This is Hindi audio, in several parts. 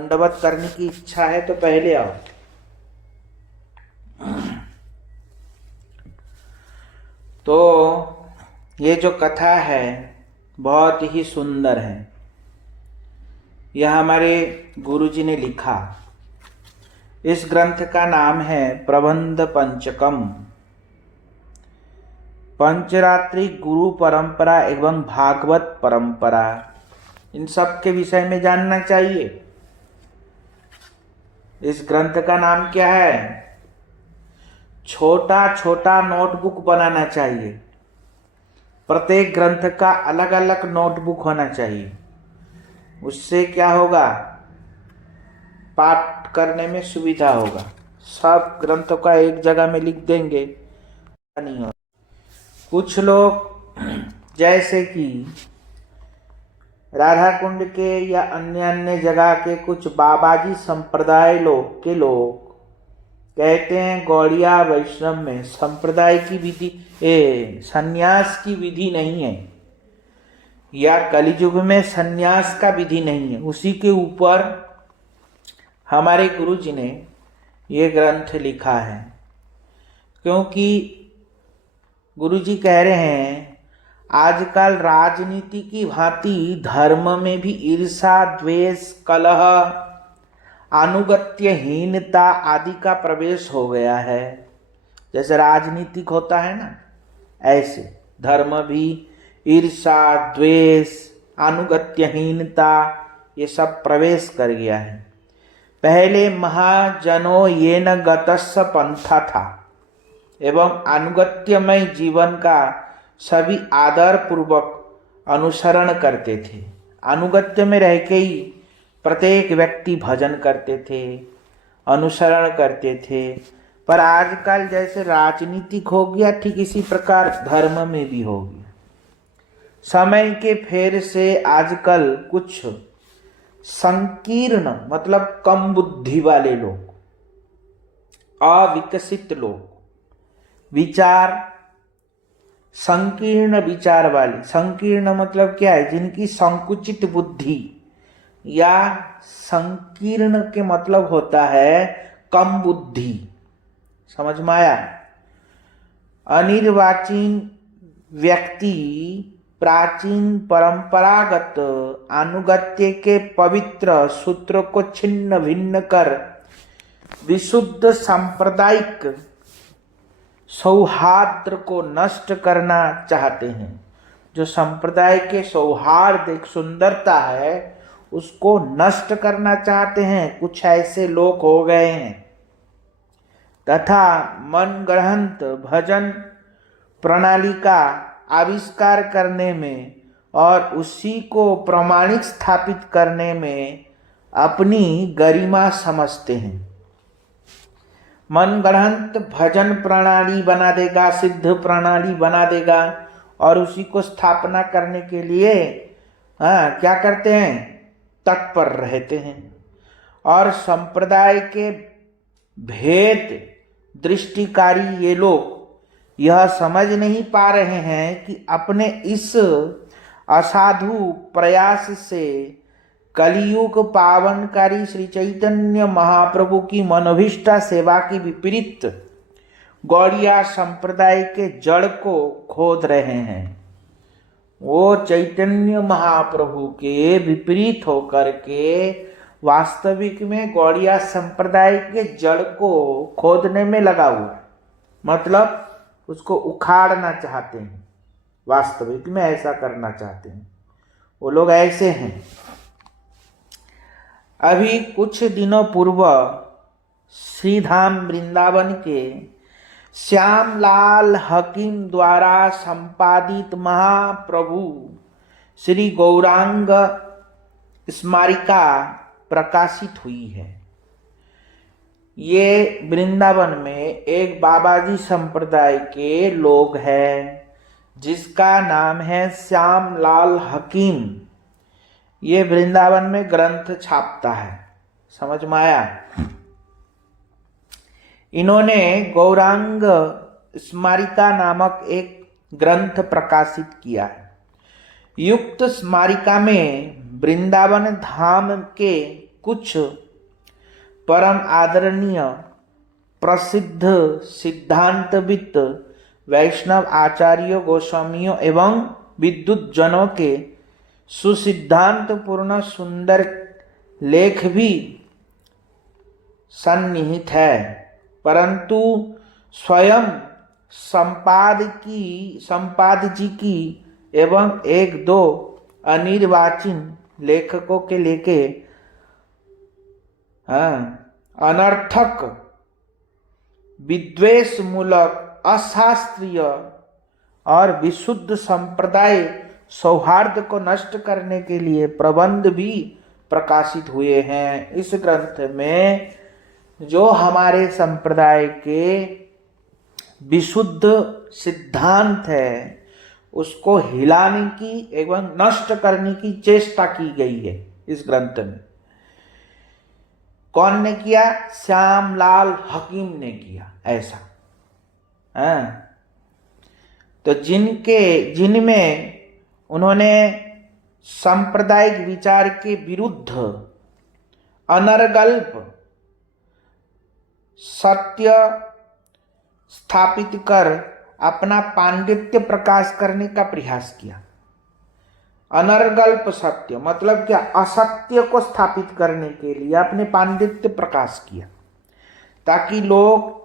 दंडवत करने की इच्छा है तो पहले आओ। तो ये जो कथा है बहुत ही सुंदर है। यह हमारे गुरुजी ने लिखा। इस ग्रंथ का नाम है प्रबंध पंचकम। पंचरात्रि गुरु परंपरा एवं भागवत परंपरा, इन सब के विषय में जानना चाहिए। इस ग्रंथ का नाम क्या है? छोटा छोटा नोटबुक बनाना चाहिए। प्रत्येक ग्रंथ का अलग अलग नोटबुक होना चाहिए। उससे क्या होगा? पाठ करने में सुविधा होगा। सब ग्रंथों का एक जगह में लिख देंगे नहीं होगा। कुछ लोग जैसे कि राधा कुंड के या अन्य अन्य जगह के कुछ बाबाजी संप्रदाय लोग कहते हैं गौड़िया वैष्णव में संप्रदाय की विधि सन्यास की विधि नहीं है, या कलियुग में सन्यास का विधि नहीं है। उसी के ऊपर हमारे गुरुजी ने ये ग्रंथ लिखा है, क्योंकि गुरुजी कह रहे हैं आजकल राजनीति की भांति धर्म में भी ईर्षा, द्वेष, कलह, अनुगत्यहीनता आदि का प्रवेश हो गया है। जैसे राजनीतिक होता है ना, ऐसे धर्म भी ईर्षा, द्वेष, अनुगत्यहीनता ये सब प्रवेश कर गया है। पहले महाजनो येन गतस्य पंथा था एवं अनुगत्यमय जीवन का सभी आदर पूर्वक अनुसरण करते थे। अनुगत्य में रह के ही प्रत्येक व्यक्ति भजन करते थे, अनुसरण करते थे। पर आजकल जैसे राजनीतिक हो गया, ठीक इसी प्रकार धर्म में भी हो गया। समय के फेर से आजकल कुछ संकीर्ण मतलब कम बुद्धि वाले लोग, अविकसित लोग, विचार संकीर्ण विचार वाले, संकीर्ण मतलब क्या है? जिनकी संकुचित बुद्धि, या संकीर्ण के मतलब होता है कम बुद्धि। समझ में आया? अनिर्वाचीन व्यक्ति प्राचीन परंपरागत अनुगत्य के पवित्र सूत्र को छिन्न भिन्न कर विशुद्ध सांप्रदायिक सौहार्द को नष्ट करना चाहते हैं। जो संप्रदाय के सौहार्द एक सुंदरता है उसको नष्ट करना चाहते हैं। कुछ ऐसे लोग हो गए हैं। तथा मन गढ़ंत भजन प्रणाली का आविष्कार करने में और उसी को प्रमाणिक स्थापित करने में अपनी गरिमा समझते हैं। मन गढ़ंत भजन प्रणाली बना देगा, सिद्ध प्रणाली बना देगा, और उसी को स्थापना करने के लिए क्या करते हैं? तत्पर रहते हैं। और संप्रदाय के भेद दृष्टिकारी ये लोग यह समझ नहीं पा रहे हैं कि अपने इस असाधु प्रयास से कलियुग पावनकारी श्री चैतन्य महाप्रभु की मनोभीष्टा सेवा की विपरीत गौड़िया संप्रदाय के जड़ को खोद रहे हैं। वो चैतन्य महाप्रभु के विपरीत होकर के वास्तविक में गौड़िया संप्रदाय के जड़ को खोदने में लगा हुआ है। मतलब उसको उखाड़ना चाहते हैं। वास्तविक में ऐसा करना चाहते हैं। वो लोग ऐसे हैं। अभी कुछ दिनों पूर्व श्रीधाम वृंदावन के श्यामलाल हकीम द्वारा संपादित महाप्रभु श्री गौरांग स्मारिका प्रकाशित हुई है। ये वृंदावन में एक बाबाजी संप्रदाय के लोग हैं जिसका नाम है श्यामलाल हकीम। ये वृंदावन में ग्रंथ छापता है। समझ में आया? इन्होंने गौरांग स्मारिका नामक एक ग्रंथ प्रकाशित किया है। युक्त स्मारिका में वृंदावन धाम के कुछ परम आदरणीय प्रसिद्ध सिद्धांतविद वैष्णव आचार्यों, गोस्वामियों एवं विद्युत जनों के सुसिद्धांत पूर्ण सुंदर लेख भी सन्निहित है, परंतु स्वयं संपाद जी की एवं एक दो अनिर्वाचित लेखकों के लेके अनर्थक, विद्वेष मूलक, अशास्त्रीय और विशुद्ध संप्रदाय सौहार्द को नष्ट करने के लिए प्रबंध भी प्रकाशित हुए हैं। इस ग्रंथ में जो हमारे संप्रदाय के विशुद्ध सिद्धांत है उसको हिलाने की एवं नष्ट करने की चेष्टा की गई है। इस ग्रंथ में कौन ने किया? श्यामलाल हकीम ने किया ऐसा। तो जिनमें उन्होंने सांप्रदायिक विचार के विरुद्ध अनर्गल्प सत्य स्थापित कर अपना पांडित्य प्रकाश करने का प्रयास किया। अनर्गल्प सत्य मतलब क्या? असत्य को स्थापित करने के लिए अपने पांडित्य प्रकाश किया, ताकि लोग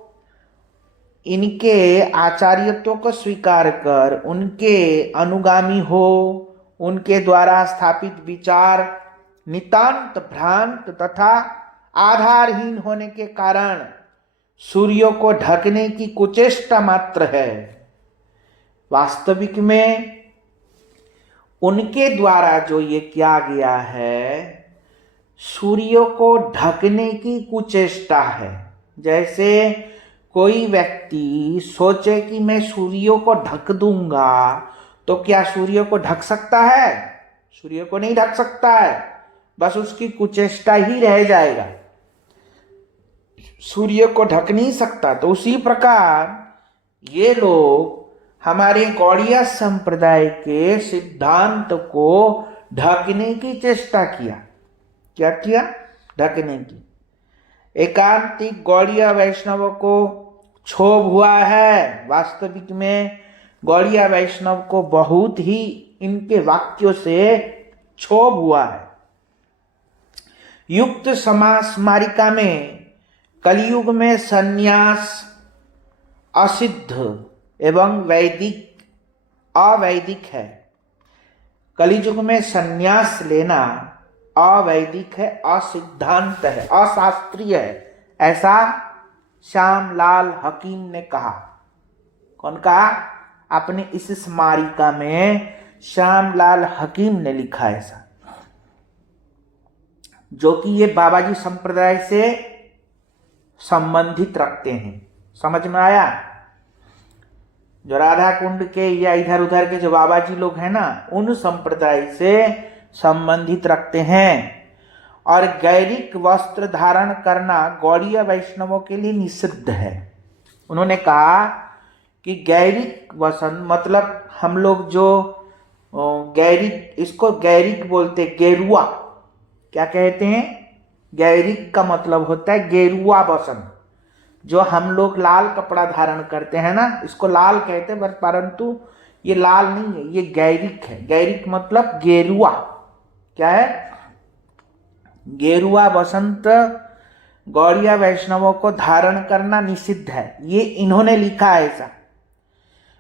इनके आचार्यत्व को स्वीकार कर उनके अनुगामी हो। उनके द्वारा स्थापित विचार नितांत भ्रांत तथा आधारहीन होने के कारण सूर्य को ढकने की कुचेष्टा मात्र है। वास्तविक में उनके द्वारा जो ये किया गया है सूर्य को ढकने की कुचेष्टा है। जैसे कोई व्यक्ति सोचे कि मैं सूर्य को ढक दूंगा, तो क्या सूर्य को ढक सकता है? सूर्य को नहीं ढक सकता है, बस उसकी कुचेष्टा ही रह जाएगा, सूर्य को ढक नहीं सकता। तो उसी प्रकार ये लोग हमारे गौड़िया संप्रदाय के सिद्धांत को ढकने की चेष्टा किया। क्या किया? ढकने की। एकांतिक गौड़िया वैष्णव को क्षोभ हुआ है। वास्तविक में गौड़िया वैष्णव को बहुत ही इनके वाक्यों से क्षोभ हुआ है। युक्त समास मारिका में कलयुग में सन्यास असिद्ध एवं अवैदिक है। कलयुग में सन्यास लेना अवैदिक है, असिद्धांत है, अशास्त्रीय है, ऐसा श्यामलाल हकीम ने कहा। कौन कहा? अपने इस स्मारिका में श्यामलाल हकीम ने लिखा ऐसा, जो कि ये बाबाजी संप्रदाय से संबंधित रखते हैं। समझ में आया? जो राधा कुंड के या इधर उधर के जो बाबाजी लोग हैं ना, उन संप्रदाय से संबंधित रखते हैं। और गैरिक वस्त्र धारण करना गौड़ीय वैष्णवों के लिए निषिद्ध है। उन्होंने कहा कि गैरिक वसन मतलब हम लोग जो गैरिक, इसको गैरिक बोलते, गेरुआ। क्या कहते हैं? गैरिक का मतलब होता है गेरुआ वसन। जो हम लोग लाल कपड़ा धारण करते हैं ना, इसको लाल कहते हैं, परंतु ये लाल नहीं है, ये गैरिक है। गैरिक मतलब गेरुआ। क्या है? गेरुआ वसंत गौड़िया वैष्णवों को धारण करना निषिद्ध है। ये इन्होंने लिखा है ऐसा।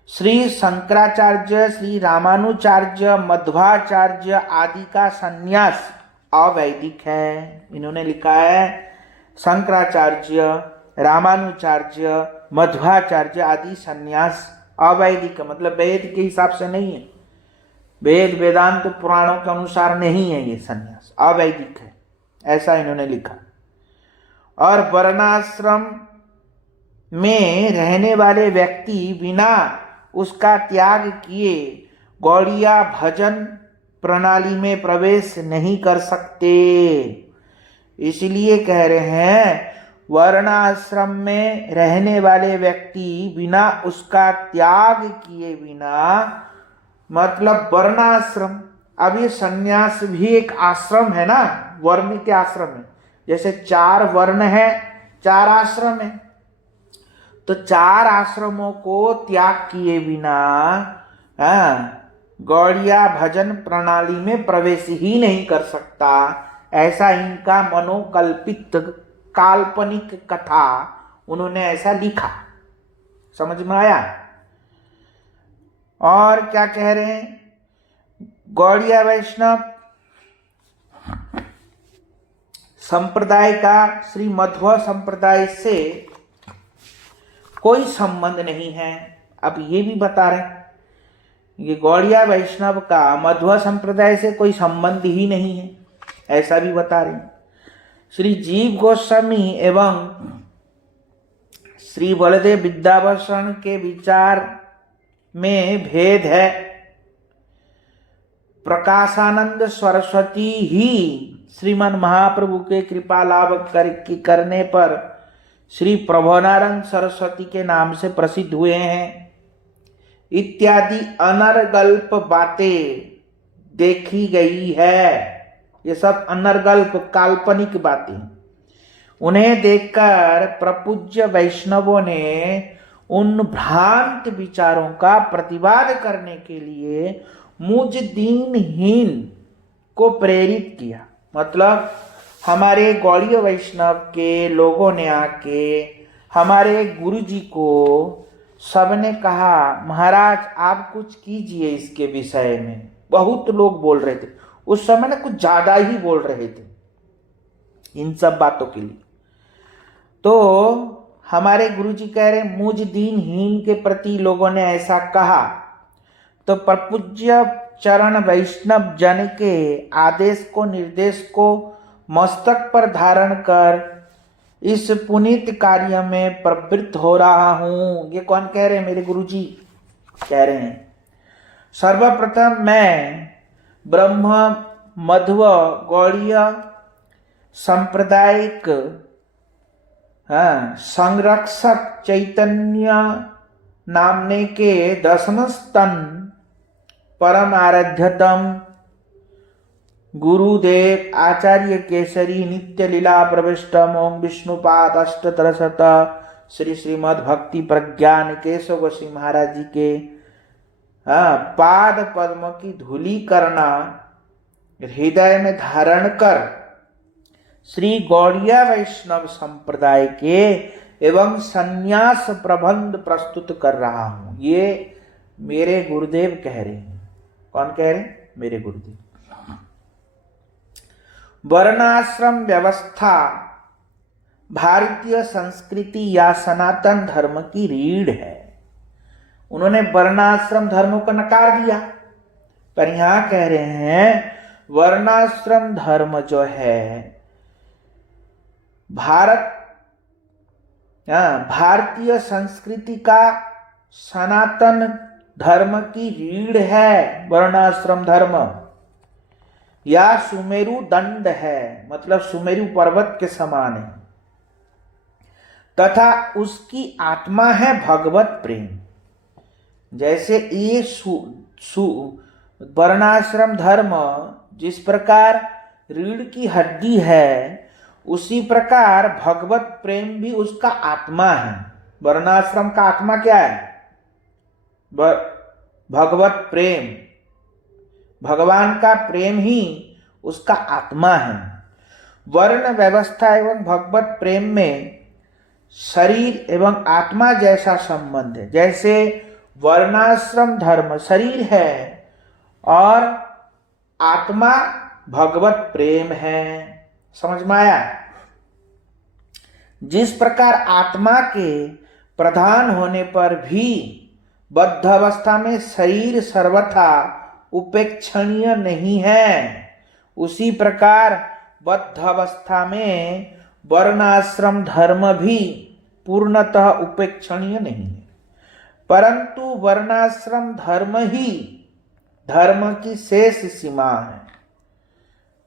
श्री शंकराचार्य, श्री रामानुचार्य, मध्वाचार्य आदि का संन्यास अवैदिक है। इन्होंने लिखा है शंकराचार्य, रामानुचार्य, मध्वाचार्य आदि संन्यास अवैदिक, मतलब वेद के हिसाब से नहीं है, वेद वेदांत पुराणों के अनुसार नहीं है, ये संन्यास अवैदिक है, ऐसा इन्होंने लिखा। और वर्णाश्रम में रहने वाले व्यक्ति बिना उसका त्याग किए गौड़िया भजन प्रणाली में प्रवेश नहीं कर सकते। इसलिए कह रहे हैं वर्णाश्रम में रहने वाले व्यक्ति बिना उसका त्याग किए बिना, मतलब वर्णाश्रम, अब ये संन्यास भी एक आश्रम है ना, वर्ण के आश्रम में, जैसे 4 वर्ण है, 4 आश्रम है, तो 4 आश्रमों को त्याग किए बिना गौड़िया भजन प्रणाली में प्रवेश ही नहीं कर सकता, ऐसा इनका मनोकल्पित काल्पनिक कथा उन्होंने ऐसा लिखा। समझ में आया? और क्या कह रहे हैं? गौड़िया वैष्णव संप्रदाय का श्री मध्व संप्रदाय से कोई संबंध नहीं है। अब ये भी बता रहे हैं, ये गौड़िया वैष्णव का मध्व संप्रदाय से कोई संबंध ही नहीं है, ऐसा भी बता रहे हैं। श्री जीव गोस्वामी एवं श्री बलदेव विद्याभूषण के विचार में भेद है। प्रकाशानंद सरस्वती ही श्रीमन महाप्रभु के कृपा लाभ करने पर श्री प्रभुनारायण सरस्वती के नाम से प्रसिद्ध हुए हैं इत्यादि अनर्गल्प बातें देखी गई है। ये सब अनर्गल्प काल्पनिक बातें, उन्हें देखकर प्रपूज्य वैष्णवों ने उन भ्रांत विचारों का प्रतिवाद करने के लिए मुझ दीनहीन को प्रेरित किया। मतलब हमारे गौड़ीय वैष्णव के लोगों ने आके हमारे गुरु जी को सबने कहा, महाराज आप कुछ कीजिए इसके विषय में। बहुत लोग बोल रहे थे उस समय ना, कुछ ज्यादा ही बोल रहे थे इन सब बातों के लिए। तो हमारे गुरु जी कह रहे मुझ दीनहीन के प्रति लोगों ने ऐसा कहा, तो प्रपूज्य चरण वैष्णव जन के आदेश को निर्देश को मस्तक पर धारण कर इस पुनीत कार्य में प्रवृत्त हो रहा हूं। ये कौन कह रहे हैं? मेरे गुरु जी कह रहे हैं। सर्वप्रथम मैं ब्रह्म मध्व गौड़ीय सांप्रदायिक संरक्षक चैतन्य नामने के दशम स्तन परम आराध्यतम गुरुदेव आचार्य केसरी नित्य लीला प्रविष्टम ओम विष्णुपाद अष्टतरशत श्री श्रीमद भक्ति प्रज्ञान केशव गोस्वामी महाराज जी के पाद पद्म की धूलि करना हृदय में धारण कर श्री गौड़िया वैष्णव संप्रदाय के एवं संन्यास प्रबंध प्रस्तुत कर रहा हूं। ये मेरे गुरुदेव कह रहे हैं। कौन कह रहे हैं? मेरे गुरुदेव। वर्णाश्रम व्यवस्था भारतीय संस्कृति या सनातन धर्म की रीढ़ है। उन्होंने वर्णाश्रम धर्म को नकार दिया, पर यहां कह रहे हैं वर्णाश्रम धर्म जो है भारतीय संस्कृति का सनातन धर्म की रीढ़ है। वर्णाश्रम धर्म या सुमेरु दंड है, मतलब सुमेरु पर्वत के समान है, तथा उसकी आत्मा है भगवत प्रेम। जैसे ये वर्णाश्रम धर्म जिस प्रकार रीढ़ की हड्डी है, उसी प्रकार भगवत प्रेम भी उसका आत्मा है। वर्णाश्रम का आत्मा क्या है? भगवत प्रेम। भगवान का प्रेम ही उसका आत्मा है। वर्ण व्यवस्था एवं भगवत प्रेम में शरीर एवं आत्मा जैसा संबंध है। जैसे वर्णाश्रम धर्म शरीर है और आत्मा भगवत प्रेम है। समझ में आया? जिस प्रकार आत्मा के प्रधान होने पर भी बद्ध अवस्था में शरीर सर्वथा उपेक्षणीय नहीं है, उसी प्रकार बद्ध अवस्था में वर्णाश्रम धर्म भी पूर्णतः उपेक्षणीय नहीं है। परंतु वर्णाश्रम धर्म ही धर्म की शेष सीमा है।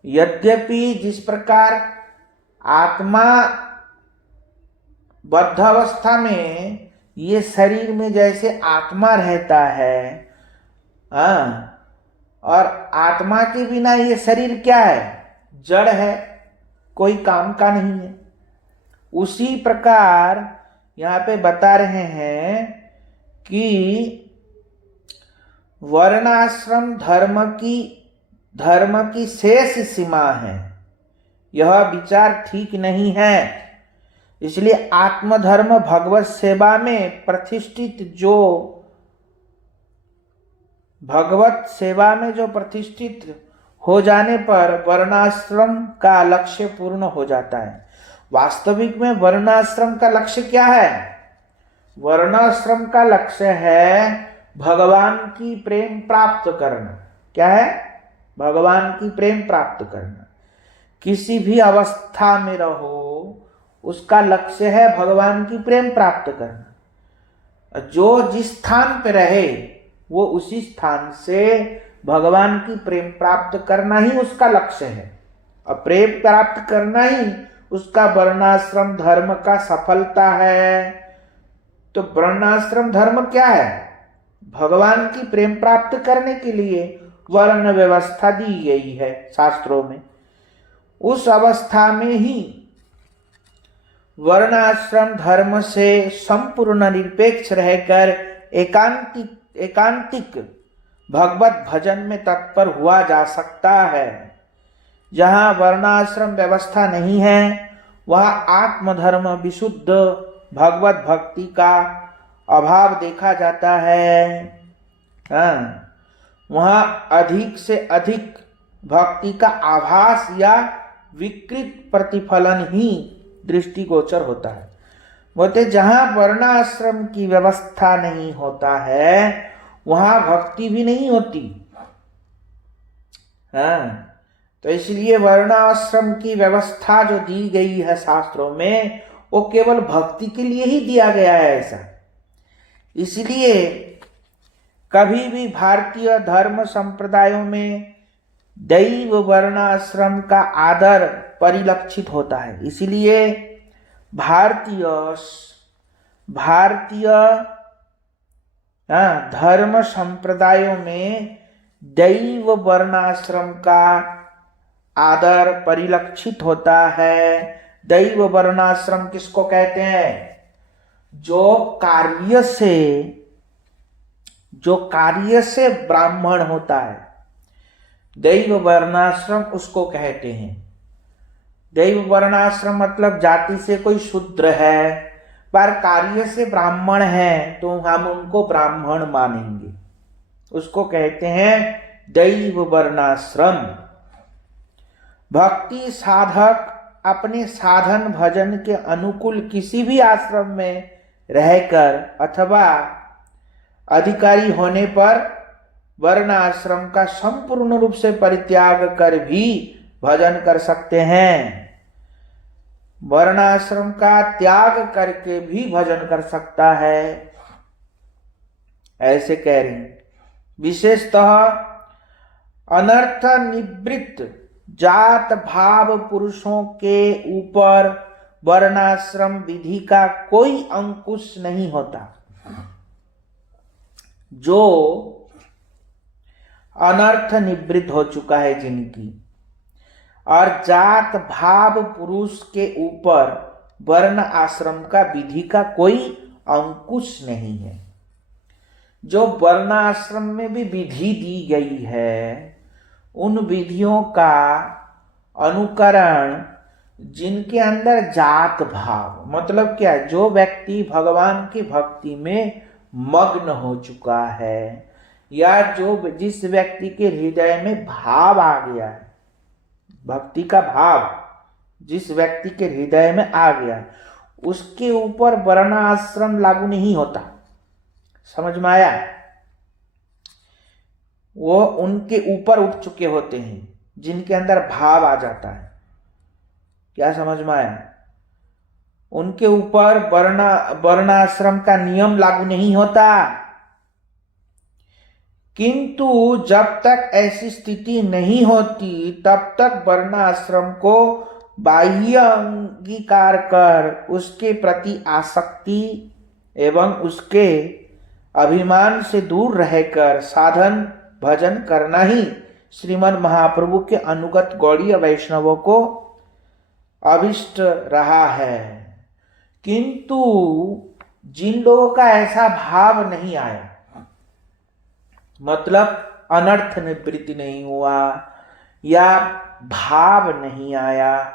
यद्यपि जिस प्रकार आत्मा बद्ध अवस्था में ये शरीर में जैसे आत्मा रहता है, और आत्मा के बिना ये शरीर क्या है? जड़ है, कोई काम का नहीं है। उसी प्रकार यहाँ पे बता रहे हैं कि वर्णाश्रम धर्म की शेष सीमा है, यह विचार ठीक नहीं है। इसलिए आत्मधर्म भगवत सेवा में प्रतिष्ठित हो जाने पर वर्णाश्रम का लक्ष्य पूर्ण हो जाता है। वास्तविक में वर्णाश्रम का लक्ष्य क्या है? वर्णाश्रम का लक्ष्य है भगवान की प्रेम प्राप्त करना। क्या है? भगवान की प्रेम प्राप्त करना। किसी भी अवस्था में रहो, उसका लक्ष्य है भगवान की प्रेम प्राप्त करना। जो जिस स्थान पे रहे वो उसी स्थान से भगवान की प्रेम प्राप्त करना ही उसका लक्ष्य है, और प्रेम प्राप्त करना ही उसका वर्णाश्रम धर्म का सफलता है। तो वर्णाश्रम धर्म क्या है? भगवान की प्रेम प्राप्त करने के लिए वर्ण व्यवस्था दी गई है शास्त्रों में। उस अवस्था में ही वर्णाश्रम धर्म से संपूर्ण निरपेक्ष रहकर एकांतिक भगवत भजन में तत्पर हुआ जा सकता है। जहाँ वर्णाश्रम व्यवस्था नहीं है वहाँ आत्मधर्म विशुद्ध भगवत भक्ति का अभाव देखा जाता है। वहाँ अधिक से अधिक भक्ति का आभास या विकृत प्रतिफलन ही दृष्टिगोचर होता है। बोलते जहाँ वर्णाश्रम की व्यवस्था नहीं होता है वहाँ भक्ति भी नहीं होती। तो इसलिए वर्णाश्रम की व्यवस्था जो दी गई है शास्त्रों में वो केवल भक्ति के लिए ही दिया गया है ऐसा। इसलिए कभी भी भारतीय धर्म संप्रदायों में दैव वर्णाश्रम का आदर परिलक्षित होता है। इसलिए भारतीय धर्म संप्रदायों में दैव वर्णाश्रम का आदर परिलक्षित होता है। दैव वर्णाश्रम किसको कहते हैं? जो कार्य से ब्राह्मण होता है, दैव वर्णाश्रम उसको कहते हैं। दैव वर्णाश्रम मतलब जाति से कोई शूद्र है पर कार्य से ब्राह्मण है तो हम उनको ब्राह्मण मानेंगे, उसको कहते हैं दैव वर्णाश्रम। भक्ति साधक अपने साधन भजन के अनुकूल किसी भी आश्रम में रहकर अथवा अधिकारी होने पर वर्ण आश्रम का संपूर्ण रूप से परित्याग कर भी भजन कर सकते हैं। वर्णाश्रम का त्याग करके भी भजन कर सकता है, ऐसे कह रहे हैं। विशेषतः अनर्थ निवृत्त जात भाव पुरुषों के ऊपर वर्णाश्रम विधि का कोई अंकुश नहीं होता। जो अनर्थ निवृत्त हो चुका है जिनकी, और जात भाव पुरुष के ऊपर वर्ण आश्रम का विधि का कोई अंकुश नहीं है। जो वर्ण आश्रम में भी विधि दी गई है उन विधियों का अनुकरण जिनके अंदर जात भाव, मतलब क्या, जो व्यक्ति भगवान की भक्ति में मग्न हो चुका है या जिस व्यक्ति के हृदय में भाव आ गया है, भक्ति का भाव जिस व्यक्ति के हृदय में आ गया उसके ऊपर वर्णाश्रम लागू नहीं होता। समझ में आया? वो उनके ऊपर उठ चुके होते हैं जिनके अंदर भाव आ जाता है। क्या समझ में आया? उनके ऊपर वर्णाश्रम का नियम लागू नहीं होता। किंतु जब तक ऐसी स्थिति नहीं होती तब तक वर्णाश्रम को बाह्य अंगीकार कर उसके प्रति आसक्ति एवं उसके अभिमान से दूर रहकर साधन भजन करना ही श्रीमद् महाप्रभु के अनुगत गौड़ीय वैष्णवों को अभिष्ट रहा है। किंतु जिन लोगों का ऐसा भाव नहीं आया, मतलब अनर्थ निवृत्ति नहीं हुआ या भाव नहीं आया,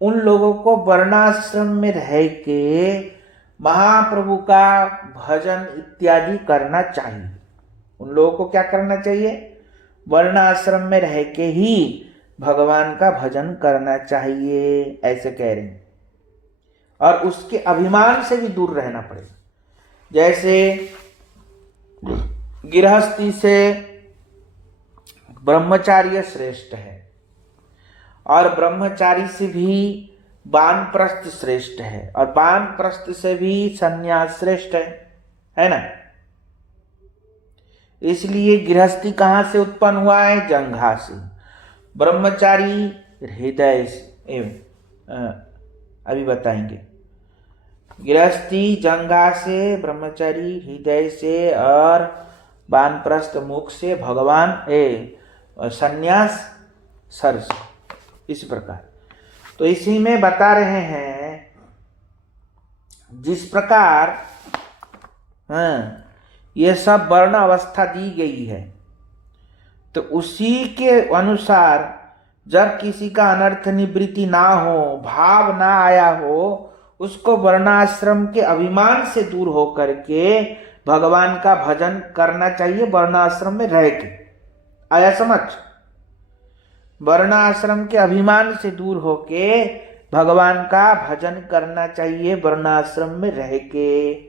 उन लोगों को वर्णाश्रम में रह के महाप्रभु का भजन इत्यादि करना चाहिए। उन लोगों को क्या करना चाहिए? वर्णाश्रम में रह के ही भगवान का भजन करना चाहिए, ऐसे कह रहे हैं। और उसके अभिमान से भी दूर रहना पड़ेगा। जैसे गृहस्थी से ब्रह्मचार्य श्रेष्ठ है और ब्रह्मचारी से भी वानप्रस्थ श्रेष्ठ है और वानप्रस्थ से भी संन्यास श्रेष्ठ है ना। इसलिए गृहस्थी कहां से उत्पन्न हुआ है? जंघा से। ब्रह्मचारी हृदय से, अभी बताएंगे। गृहस्थी जंघा से, ब्रह्मचारी हृदय से और वानप्रस्थ मुख से, भगवान संन्यास सर से। इस प्रकार तो इसी में बता रहे हैं, जिस प्रकार ये सब वर्ण अवस्था दी गई है, तो उसी के अनुसार जब किसी का अनर्थ निवृत्ति ना हो, भाव ना आया हो, उसको वर्णाश्रम के अभिमान से दूर हो करके भगवान का भजन करना चाहिए, वर्णाश्रम में रह के। आया समझ? वर्णाश्रम के अभिमान से दूर होके भगवान का भजन करना चाहिए, वर्णाश्रम में रह के।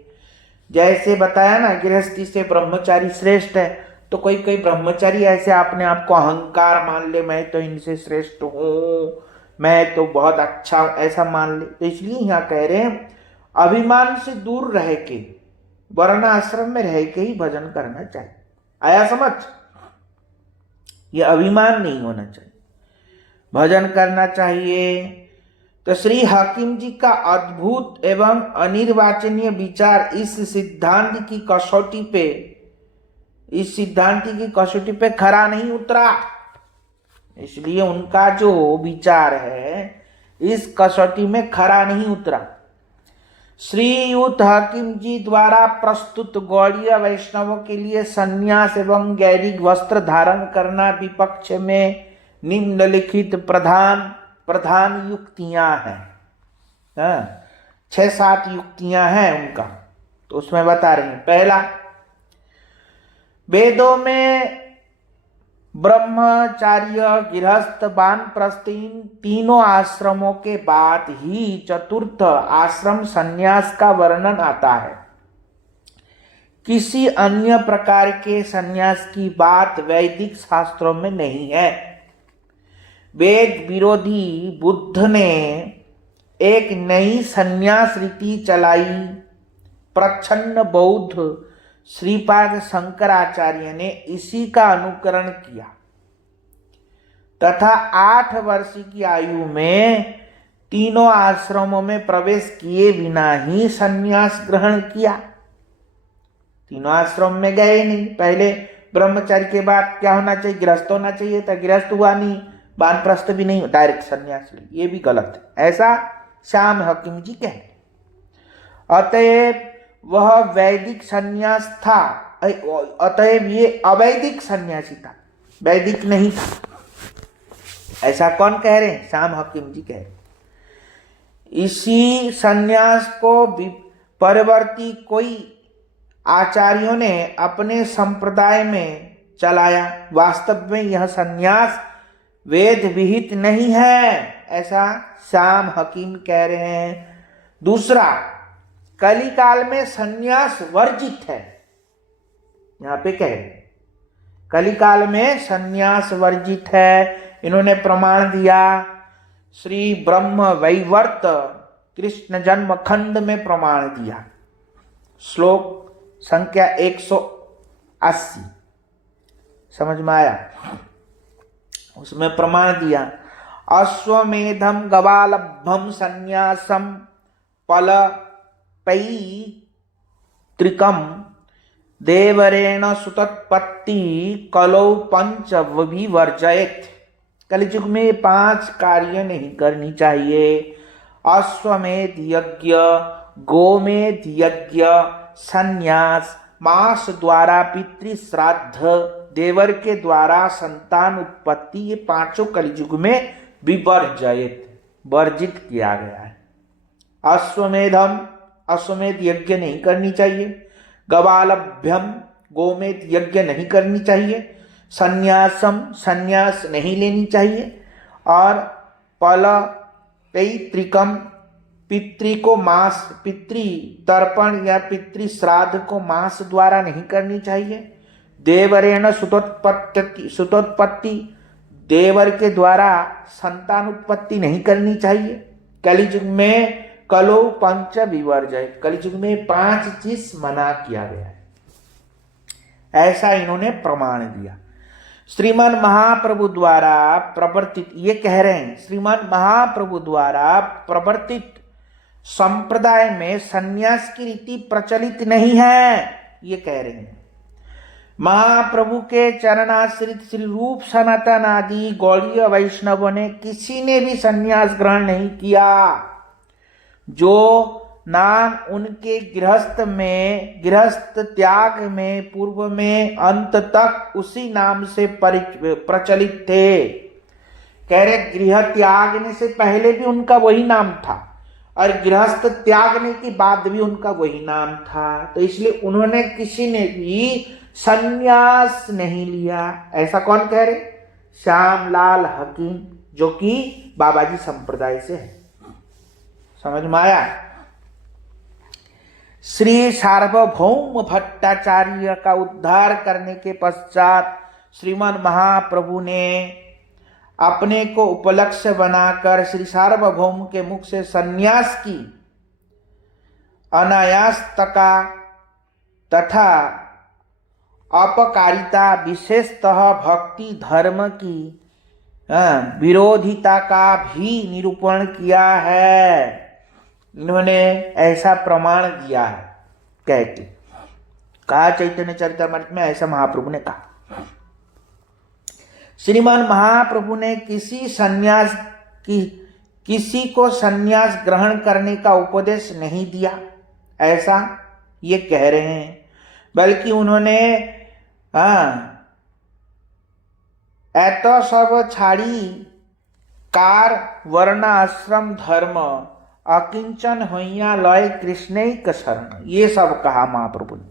जैसे बताया ना, गृहस्थी से ब्रह्मचारी श्रेष्ठ है, तो कोई कोई ब्रह्मचारी ऐसे अपने आप को अहंकार मान ले, मैं तो इनसे श्रेष्ठ हूं, मैं तो बहुत अच्छा, ऐसा मान ले। तो इसलिए यहाँ कह रहे हैं अभिमान से दूर रह के वर्णाश्रम में रह के ही भजन करना चाहिए। आया समझ? ये अभिमान नहीं होना चाहिए, भजन करना चाहिए। तो श्री हाकिम जी का अद्भुत एवं अनिर्वाचनीय विचार इस सिद्धांत की कसौटी पे खरा नहीं उतरा। इसलिए उनका जो विचार है इस कसौटी में खरा नहीं उतरा। श्रीयुत हाकिम जी द्वारा प्रस्तुत गौड़ीय वैष्णवों के लिए संन्यास एवं गैरिक वस्त्र धारण करना विपक्ष में निम्नलिखित प्रधान युक्तियां हैं। 6-7 युक्तियां हैं उनका, तो उसमें बता रहे हैं। पहला, वेदों में ब्रह्मचार्य, गृहस्थ, वानप्रस्थ तीनों आश्रमों के बाद ही चतुर्थ आश्रम संन्यास का वर्णन आता है। किसी अन्य प्रकार के संन्यास की बात वैदिक शास्त्रों में नहीं है। वेद विरोधी बुद्ध ने एक नई संन्यास रीति चलाई। प्रच्छन्न बौद्ध श्रीपाद शंकराचार्य ने इसी का अनुकरण किया तथा 8 वर्ष की आयु में तीनों आश्रमों में प्रवेश किए बिना ही संन्यास ग्रहण किया। तीनों आश्रम में गए नहीं। पहले ब्रह्मचारी के बाद क्या होना चाहिए? गृहस्थ होना चाहिए था, गृहस्थ हुआ नहीं, वानप्रस्थ भी नहीं, डायरेक्ट संन्यास ले। ये भी गलत है, ऐसा श्याम हकीम जी कहते। अतएव वह वैदिक संन्यास था, अतएव ये अवैदिक सन्यासी था, वैदिक नहीं था। ऐसा कौन कह रहे हैं? श्याम हकीम जी कह रहे हैं। इसी संन्यास को परवर्ती कोई आचार्यों ने अपने संप्रदाय में चलाया। वास्तव में यह संन्यास वेद विहित नहीं है, ऐसा श्याम हकीम कह रहे हैं। दूसरा, कलिकाल में संन्यास वर्जित है। यहां पे कह रहे कलिकाल में संन्यास वर्जित है। इन्होंने प्रमाण दिया, श्री ब्रह्म वैवर्त कृष्ण जन्म खंड में प्रमाण दिया, श्लोक संख्या 180। समझ में आया? उसमें प्रमाण दिया, अश्वमेधम गवालभ्यम संन्यासम फल पैतृकम देवरेण सुतत्पत्ति कलौ पंच विवर्जयेत्। कलियुग में 5 कार्य नहीं करनी चाहिए। अश्वमेध यज्ञ, गोमेध यज्ञ, संन्यास, मास द्वारा पितृश्राद्ध, देवर के द्वारा संतान उत्पत्ति, ये 5 कलियुग में विवर्जयित, वर्जित किया गया है। अश्वमेध यज्ञ नहीं करनी चाहिए। गवालभ्यम, गोमेध यज्ञ नहीं करनी चाहिए। संन्यासम, संन्यास नहीं लेनी चाहिए। और पल पैतृकम, पितृ को मास, पितृ तर्पण या पितृ श्राद्ध को मास द्वारा नहीं करनी चाहिए। देवरेण सुतोत्पत्ति, देवर के द्वारा संतान उत्पत्ति नहीं करनी चाहिए। कलियुग में कलो पंच विवर्जय, कलियुग में 5 चीज मना किया गया है, ऐसा इन्होंने प्रमाण दिया। श्रीमान महाप्रभु द्वारा प्रवर्तित, ये कह रहे हैं श्रीमान महाप्रभु द्वारा प्रवर्तित संप्रदाय में सन्यास की रीति प्रचलित नहीं है, ये कह रहे हैं। महाप्रभु के चरणाश्रित श्री रूप सनातन आदि गौड़ीय वैष्णवों ने किसी ने भी सन्यास ग्रहण नहीं किया। जो नाम उनके गृहस्थ त्याग में पूर्व में अंत तक उसी नाम से प्रचलित थे। कह रहे गृह त्यागने से पहले भी उनका वही नाम था और गृहस्थ त्यागने के बाद भी उनका वही नाम था, तो इसलिए उन्होंने किसी ने भी सन्यास नहीं लिया। ऐसा कौन कह रहे? श्यामलाल हकीम, जो कि बाबाजी संप्रदाय से है। समझ में आया? श्री सार्वभौम भट्टाचार्य का उद्धार करने के पश्चात श्रीमान महाप्रभु ने अपने को उपलक्ष्य बनाकर श्री सार्वभौम के मुख से सन्यास की अनायासता तथा अपकारिता, विशेषतः भक्ति धर्म की विरोधिता का भी निरूपण किया है। इन्होंने ऐसा प्रमाण दिया है कहते कहा चैतन्य चरितामृत में, ऐसा महाप्रभु ने कहा। श्रीमान महाप्रभु ने किसी को सन्यास ग्रहण करने का उपदेश नहीं दिया, ऐसा ये कह रहे हैं, बल्कि उन्होंने ऐतो सब छाड़ी कार वर्ण आश्रम धर्म अकिंचन होइया लय कृष्णैक शरण, ये सब कहा महाप्रभु ने।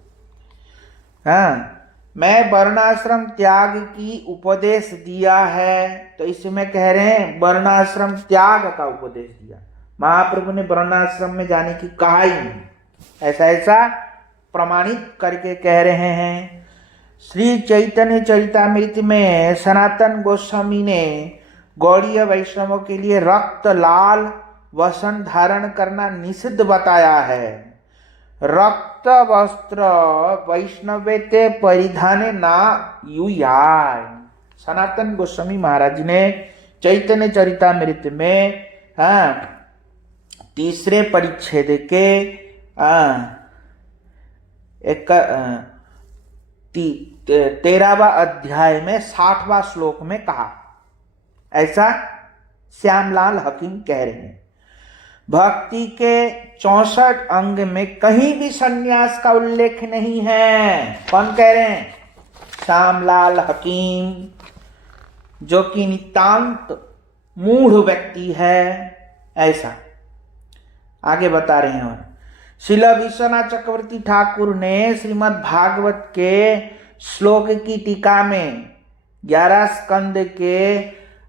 मैं वर्णाश्रम त्याग की उपदेश दिया है, तो इसमें कह रहे हैं वर्णाश्रम त्याग का उपदेश दिया। महाप्रभु ने वर्णाश्रम में जाने की कहा ही नहीं, ऐसा प्रमाणित करके कह रहे हैं। श्री चैतन्य चरितामृत में सनातन गोस्वामी ने गौड़ीय वैष्णवों के लिए रक्त लाल वसन धारण करना निषिद्ध बताया है। रक्त वस्त्र वैष्णवेते परिधाने ना युयाय, सनातन गोस्वामी महाराज ने चैतन्य चरितामृत में 3 परिच्छेद के 13वां अध्याय में 60वां श्लोक में कहा, ऐसा श्यामलाल हकीम कह रहे हैं। भक्ति के 64 अंग में कहीं भी सन्यास का उल्लेख नहीं है। कौन कह रहे हैं? श्यामलाल हकीम, जो कि नितांत मूढ़ व्यक्ति है, ऐसा आगे बता रहे हैं। श्रील विश्वनाथ चक्रवर्ती ठाकुर ने श्रीमद् भागवत के श्लोक की टीका में 11 स्कंद के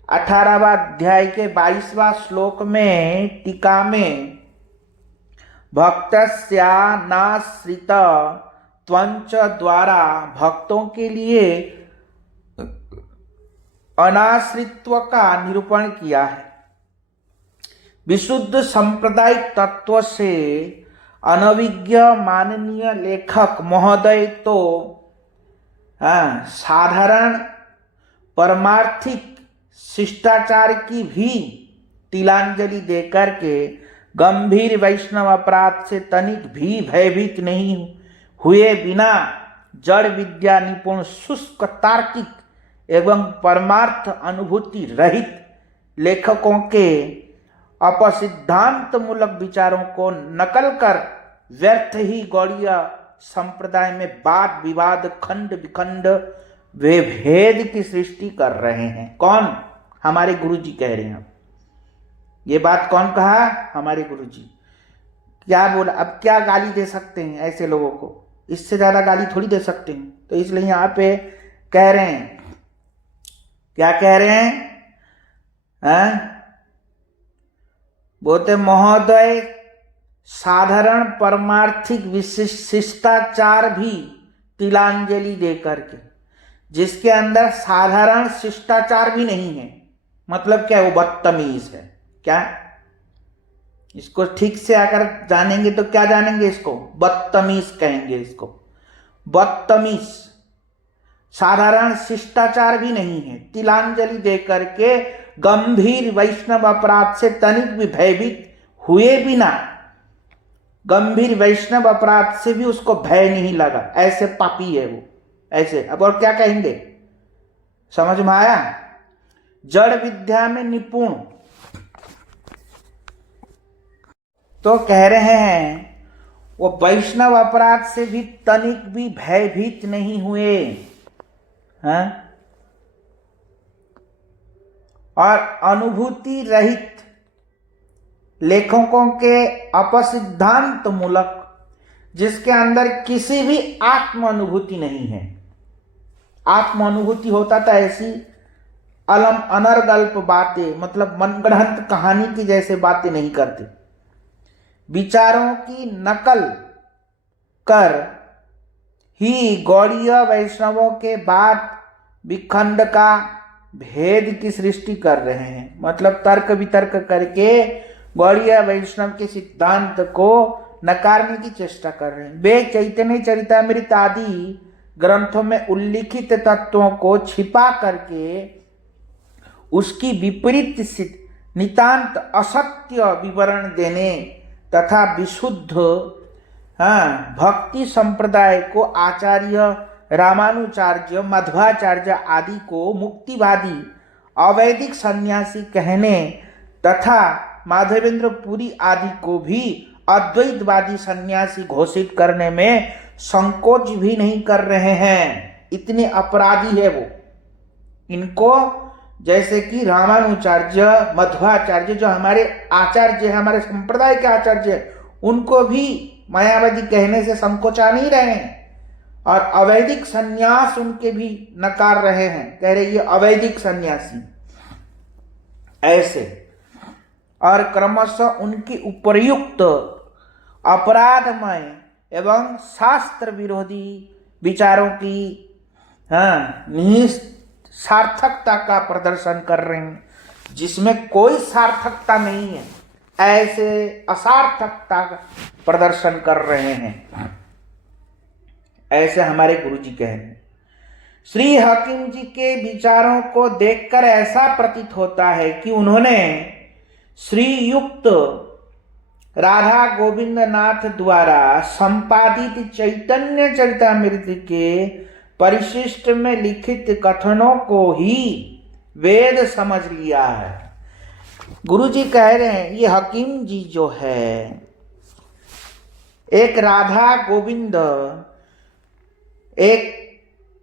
18वां अध्याय के 22वां श्लोक में टीका में भक्तस्यानाश्रित त्वंच द्वारा भक्तों के लिए अनाश्रित्व का निरूपण किया है। विशुद्ध सांप्रदायिक तत्व से अनभिज्ञ माननीय लेखक महोदय तो साधारण परमार्थिक शिष्टाचार की भी तिलांजलि देकर के गंभीर वैष्णव अपराध से तनिक भी भयभीत नहीं हुए बिना जड़ विद्या निपुण शुष्क तार्किक एवं परमार्थ अनुभूति रहित लेखकों के अपसिद्धांत मूलक विचारों को नकल कर व्यर्थ ही गौड़ीय संप्रदाय में वाद विवाद खंड विखंड वे भेद की सृष्टि कर रहे हैं। कौन? हमारे गुरुजी कह रहे हैं। ये बात कौन कहा? हमारे गुरुजी। क्या बोला? अब क्या गाली दे सकते हैं ऐसे लोगों को? इससे ज्यादा गाली थोड़ी दे सकते हैं। तो इसलिए यहां पे कह रहे हैं, क्या कह रहे हैं? बोलते महोदय साधारण परमार्थिक शिष्टाचार भी तिलांजलि दे करके, जिसके अंदर साधारण शिष्टाचार भी नहीं है, मतलब क्या? वो बदतमीज है। क्या? इसको ठीक से अगर जानेंगे तो क्या जानेंगे? इसको बदतमीज कहेंगे। इसको बदतमीज, साधारण शिष्टाचार भी नहीं है, तिलांजलि दे करके गंभीर वैष्णव अपराध से तनिक भी भयभीत हुए बिना, गंभीर वैष्णव अपराध से भी उसको भय नहीं लगा, ऐसे पापी है वो। ऐसे अब और क्या कहेंगे? समझ में आया? जड़ विद्या में निपुण तो कह रहे हैं वो वैष्णव अपराध से भी तनिक भी भयभीत नहीं हुए हैं, और अनुभूति रहित लेखकों के अपसिद्धांत मूलक, जिसके अंदर किसी भी आत्म अनुभूति नहीं है। आत्म अनुभूति होता था ऐसी अनर्गल्प बातें, मतलब मनगढ़ंत कहानी की जैसे बातें नहीं करते, विचारों की नकल कर ही गौड़ीय वैष्णवों के बाद विखंड का भेद की सृष्टि कर रहे हैं। मतलब तर्क वितर्क करके गौड़ीय वैष्णव के सिद्धांत को नकारने की चेष्टा कर रहे हैं। वे चैतन्य चरितामृत आदि ग्रंथों में उल्लिखित तत्वों को छिपा करके उसकी विपरीत नितांत असत्य विवरण देने तथा विशुद्ध भक्ति संप्रदाय को आचार्य रामानुचार्य मध्वाचार्य आदि को मुक्तिवादी अवैदिक सन्यासी कहने तथा माधवेंद्र पुरी आदि को भी अद्वैतवादी सन्यासी घोषित करने में संकोच भी नहीं कर रहे हैं। इतने अपराधी है वो। इनको जैसे कि रामानुचार्य मध्वाचार्य जो हमारे आचार्य है, हमारे संप्रदाय के आचार्य, उनको भी मायावादी कहने से संकोचा नहीं रहे हैं, और अवैदिक सन्यास उनके भी नकार रहे हैं, कह रहे ये अवैदिक सन्यासी ऐसे, और क्रमशः उनकी उपर्युक्त अपराधमय एवं शास्त्र विरोधी विचारों की सार्थकता का प्रदर्शन कर रहे हैं, जिसमें कोई सार्थकता नहीं है, ऐसे असार्थकता का प्रदर्शन कर रहे हैं। ऐसे हमारे गुरुजी कह रहे हैं। श्री हकीम जी के विचारों को देखकर ऐसा प्रतीत होता है कि उन्होंने श्रीयुक्त राधा गोविंद नाथ द्वारा संपादित चैतन्य चरितामृत के परिशिष्ट में लिखित कथनों को ही वेद समझ लिया है। गुरुजी कह रहे हैं ये हकीम जी जो है, एक राधा गोविंद एक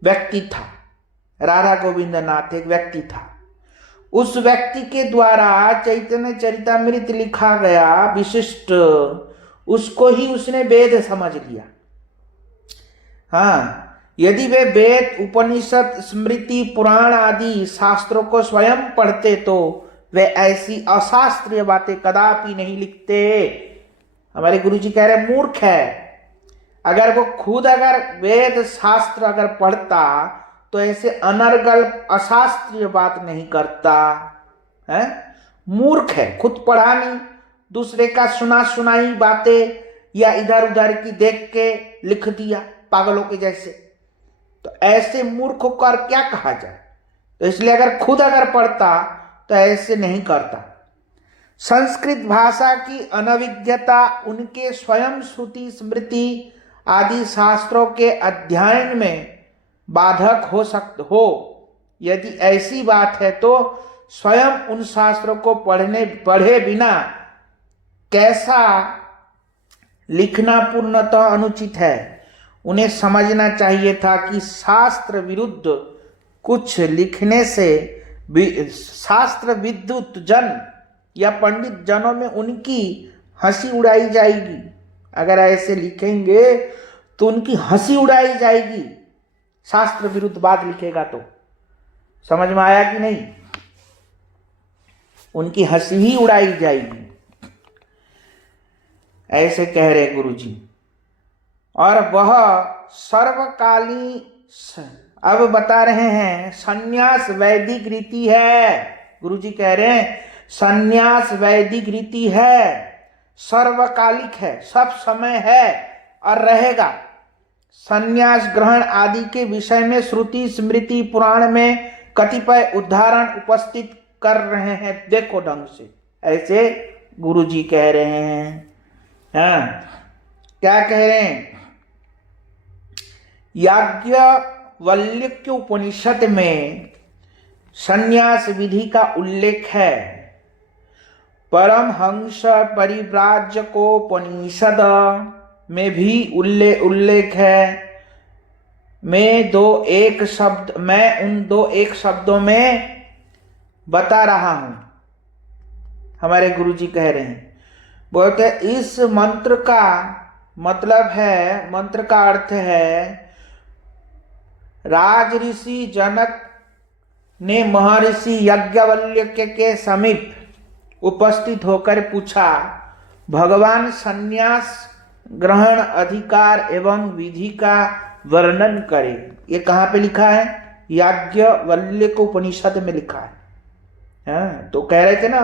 व्यक्ति था, राधा गोविंद नाथ एक व्यक्ति था। उस व्यक्ति के द्वारा चैतन्य चरितामृत लिखा गया विशिष्ट, उसको ही उसने वेद समझ लिया। यदि वे वेद उपनिषद स्मृति पुराण आदि शास्त्रों को स्वयं पढ़ते तो वे ऐसी अशास्त्रीय बातें कदापि नहीं लिखते। हमारे गुरुजी कह रहे मूर्ख है। अगर वो खुद अगर वेद शास्त्र अगर पढ़ता तो ऐसे अनर्गल अशास्त्रीय बात नहीं करता है। मूर्ख है, खुद पढ़ा नहीं, दूसरे का सुना सुनाई बातें या इधर उधर की देख के लिख दिया पागलों के जैसे। तो ऐसे मूर्ख को और क्या कहा जाए। तो इसलिए अगर खुद अगर पढ़ता तो ऐसे नहीं करता। संस्कृत भाषा की अनविज्ञता उनके स्वयं श्रुति स्मृति आदि शास्त्रों के अध्ययन में बाधक हो। यदि ऐसी बात है तो स्वयं उन शास्त्रों को पढ़े बिना कैसा लिखना पूर्णतः अनुचित है। उन्हें समझना चाहिए था कि शास्त्र विरुद्ध कुछ लिखने से शास्त्र विद्युत जन या पंडित जनों में उनकी हंसी उड़ाई जाएगी। अगर ऐसे लिखेंगे तो उनकी हंसी उड़ाई जाएगी। शास्त्र विरुद्ध बात लिखेगा तो समझ में आया कि नहीं? उनकी हंसी ही उड़ाई जाएगी, ऐसे कह रहे गुरु जी। और वह सर्वकालीन, अब बता रहे हैं संन्यास वैदिक रीति है। गुरु जी कह रहे हैं संन्यास वैदिक रीति है, सर्वकालिक है, सब समय है और रहेगा। संन्यास ग्रहण आदि के विषय में श्रुति स्मृति पुराण में कतिपय उदाहरण उपस्थित कर रहे हैं। देखो ढंग से, ऐसे गुरु जी कह रहे हैं। हाँ, क्या कह रहे हैं? याज्ञवल्क्य उपनिषद में संन्यास विधि का उल्लेख है। परमहंस परिव्राजकोपनिषद में भी उल्लेख है। मैं उन दो एक शब्दों में बता रहा हूं। हमारे गुरु जी कह रहे हैं, बोलते इस मंत्र का मतलब है, मंत्र का अर्थ है, राजऋषि जनक ने महर्षि याज्ञवल्क्य के समीप उपस्थित होकर पूछा, भगवान संन्यास ग्रहण अधिकार एवं विधि का वर्णन करे। ये कहाँ पे लिखा है? याज्ञवल्क्य उपनिषद में लिखा है। हाँ, तो कह रहे थे ना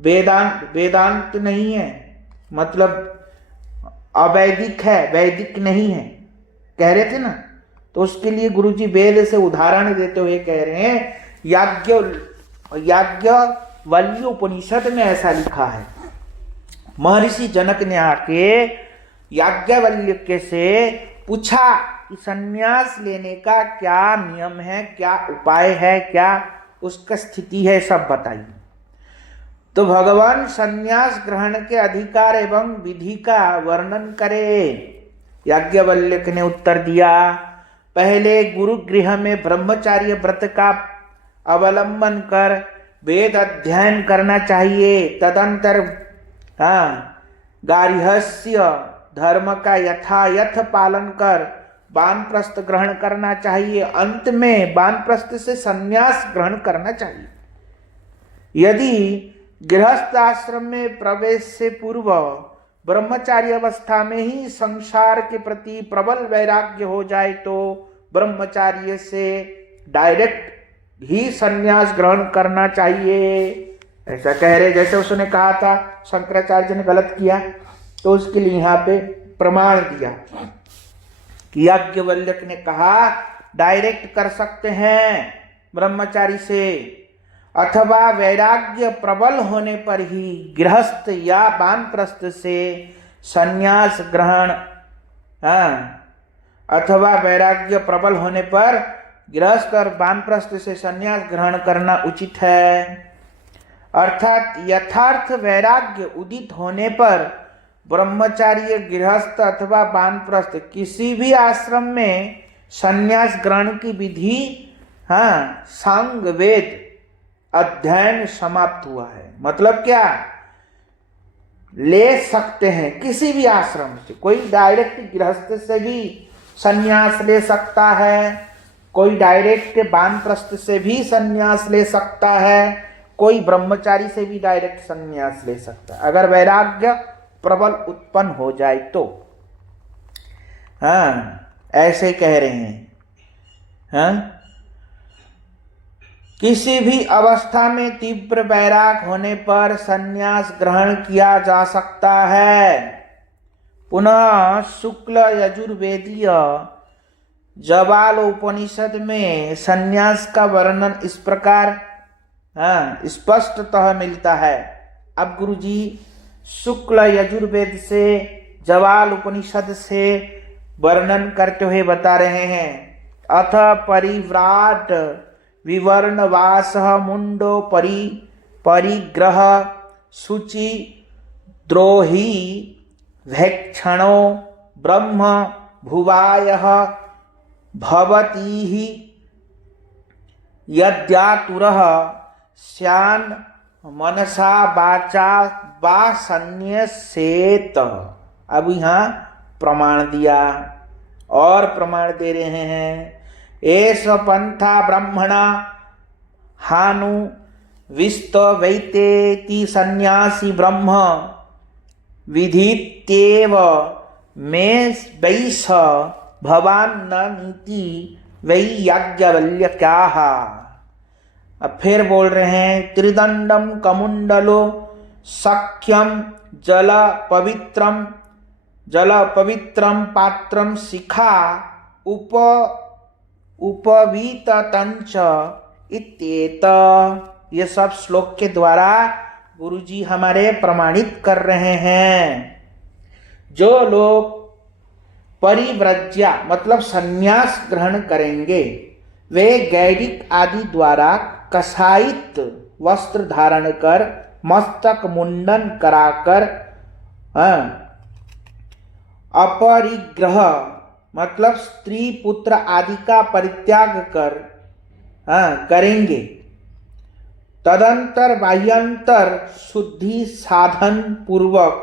वेदांत नहीं है, मतलब अवैदिक है, वैदिक नहीं है, कह रहे थे ना। तो उसके लिए गुरुजी वेद से उदाहरण देते हुए कह रहे हैं याज्ञवल्क्य उपनिषद में ऐसा लिखा है। महर्षि जनक ने आके याज्ञवल्क्य से पूछा कि संन्यास लेने का क्या नियम है, क्या उपाय है, क्या उसका स्थिति है, सब बताइए। तो भगवान संन्यास ग्रहण के अधिकार एवं विधि का वर्णन करे। याज्ञवल्क्य ने उत्तर दिया, पहले गुरु गृह में ब्रह्मचार्य व्रत का अवलंबन कर वेद अध्ययन करना चाहिए। तदंतर गार्हस्थ्य धर्म का यथायथ पालन कर वानप्रस्थ ग्रहण करना चाहिए। अंत में वानप्रस्थ से संन्यास ग्रहण करना चाहिए। यदि गृहस्थ आश्रम में प्रवेश से पूर्व ब्रह्मचारी अवस्था में ही संसार के प्रति प्रबल वैराग्य हो जाए तो ब्रह्मचार्य से डायरेक्ट ही संन्यास ग्रहण करना चाहिए, ऐसा कह रहे। जैसे उसने कहा था शंकराचार्य ने गलत किया, तो उसके लिए यहाँ पे प्रमाण दिया कि याज्ञवल्क्य ने कहा डायरेक्ट कर सकते हैं ब्रह्मचारी से, अथवा वैराग्य प्रबल होने पर ही गृहस्थ या वानप्रस्थ से संन्यास ग्रहण, अथवा वैराग्य प्रबल होने पर गृहस्थ और वानप्रस्थ से संन्यास ग्रहण करना उचित है। अर्थात यथार्थ वैराग्य उदित होने पर ब्रह्मचार्य, गृहस्थ अथवा वानप्रस्थ किसी भी आश्रम में संन्यास ग्रहण की विधि सांग वेद अध्ययन समाप्त हुआ है। मतलब क्या, ले सकते हैं किसी भी आश्रम से। कोई डायरेक्ट गृहस्थ से भी संन्यास ले सकता है, कोई डायरेक्ट वानप्रस्थ से भी संन्यास ले सकता है, कोई ब्रह्मचारी से भी डायरेक्ट संन्यास ले सकता है, अगर वैराग्य प्रबल उत्पन्न हो जाए तो। ऐसे कह रहे हैं। किसी भी अवस्था में तीव्र वैराग होने पर संन्यास ग्रहण किया जा सकता है। पुनः शुक्ल यजुर्वेदीय जवाल उपनिषद में संन्यास का वर्णन इस प्रकार स्पष्टतः मिलता है। अब गुरुजी शुक्ल यजुर्वेद से, जवाल उपनिषद से वर्णन करते हुए बता रहे हैं। अथ परिव्राट विवर्णवास मुंडो परिग्रह शुचि द्रोही भैक्षणो ब्रह्म भुवायः भवतीहि यद्यातुरः स्यान् मनसा वाचा वा संन्यसेत। अब यहाँ प्रमाण दिया और प्रमाण दे रहे हैं। एष पंथा ब्रह्मणा हानु विस्त वैतेति सन्यासी ब्रह्म विधित्येव मे वैष भवान न नीति वै याज्ञवल्क्याः। अब फिर बोल रहे हैं। त्रिदंडम कमुंडलो सख्यम जल पवित्रम पात्रम शिखा उपवीततंच इत्येत। ये सब श्लोक के द्वारा गुरुजी हमारे प्रमाणित कर रहे हैं। जो लोग परिव्रज्या मतलब संन्यास ग्रहण करेंगे वे गैरिक आदि द्वारा कसायित वस्त्र धारण कर मस्तक मुंडन कराकर अपरिग्रह मतलब स्त्री पुत्र आदि का परित्याग कर करेंगे। तदंतर बाह्यंतर शुद्धि साधन पूर्वक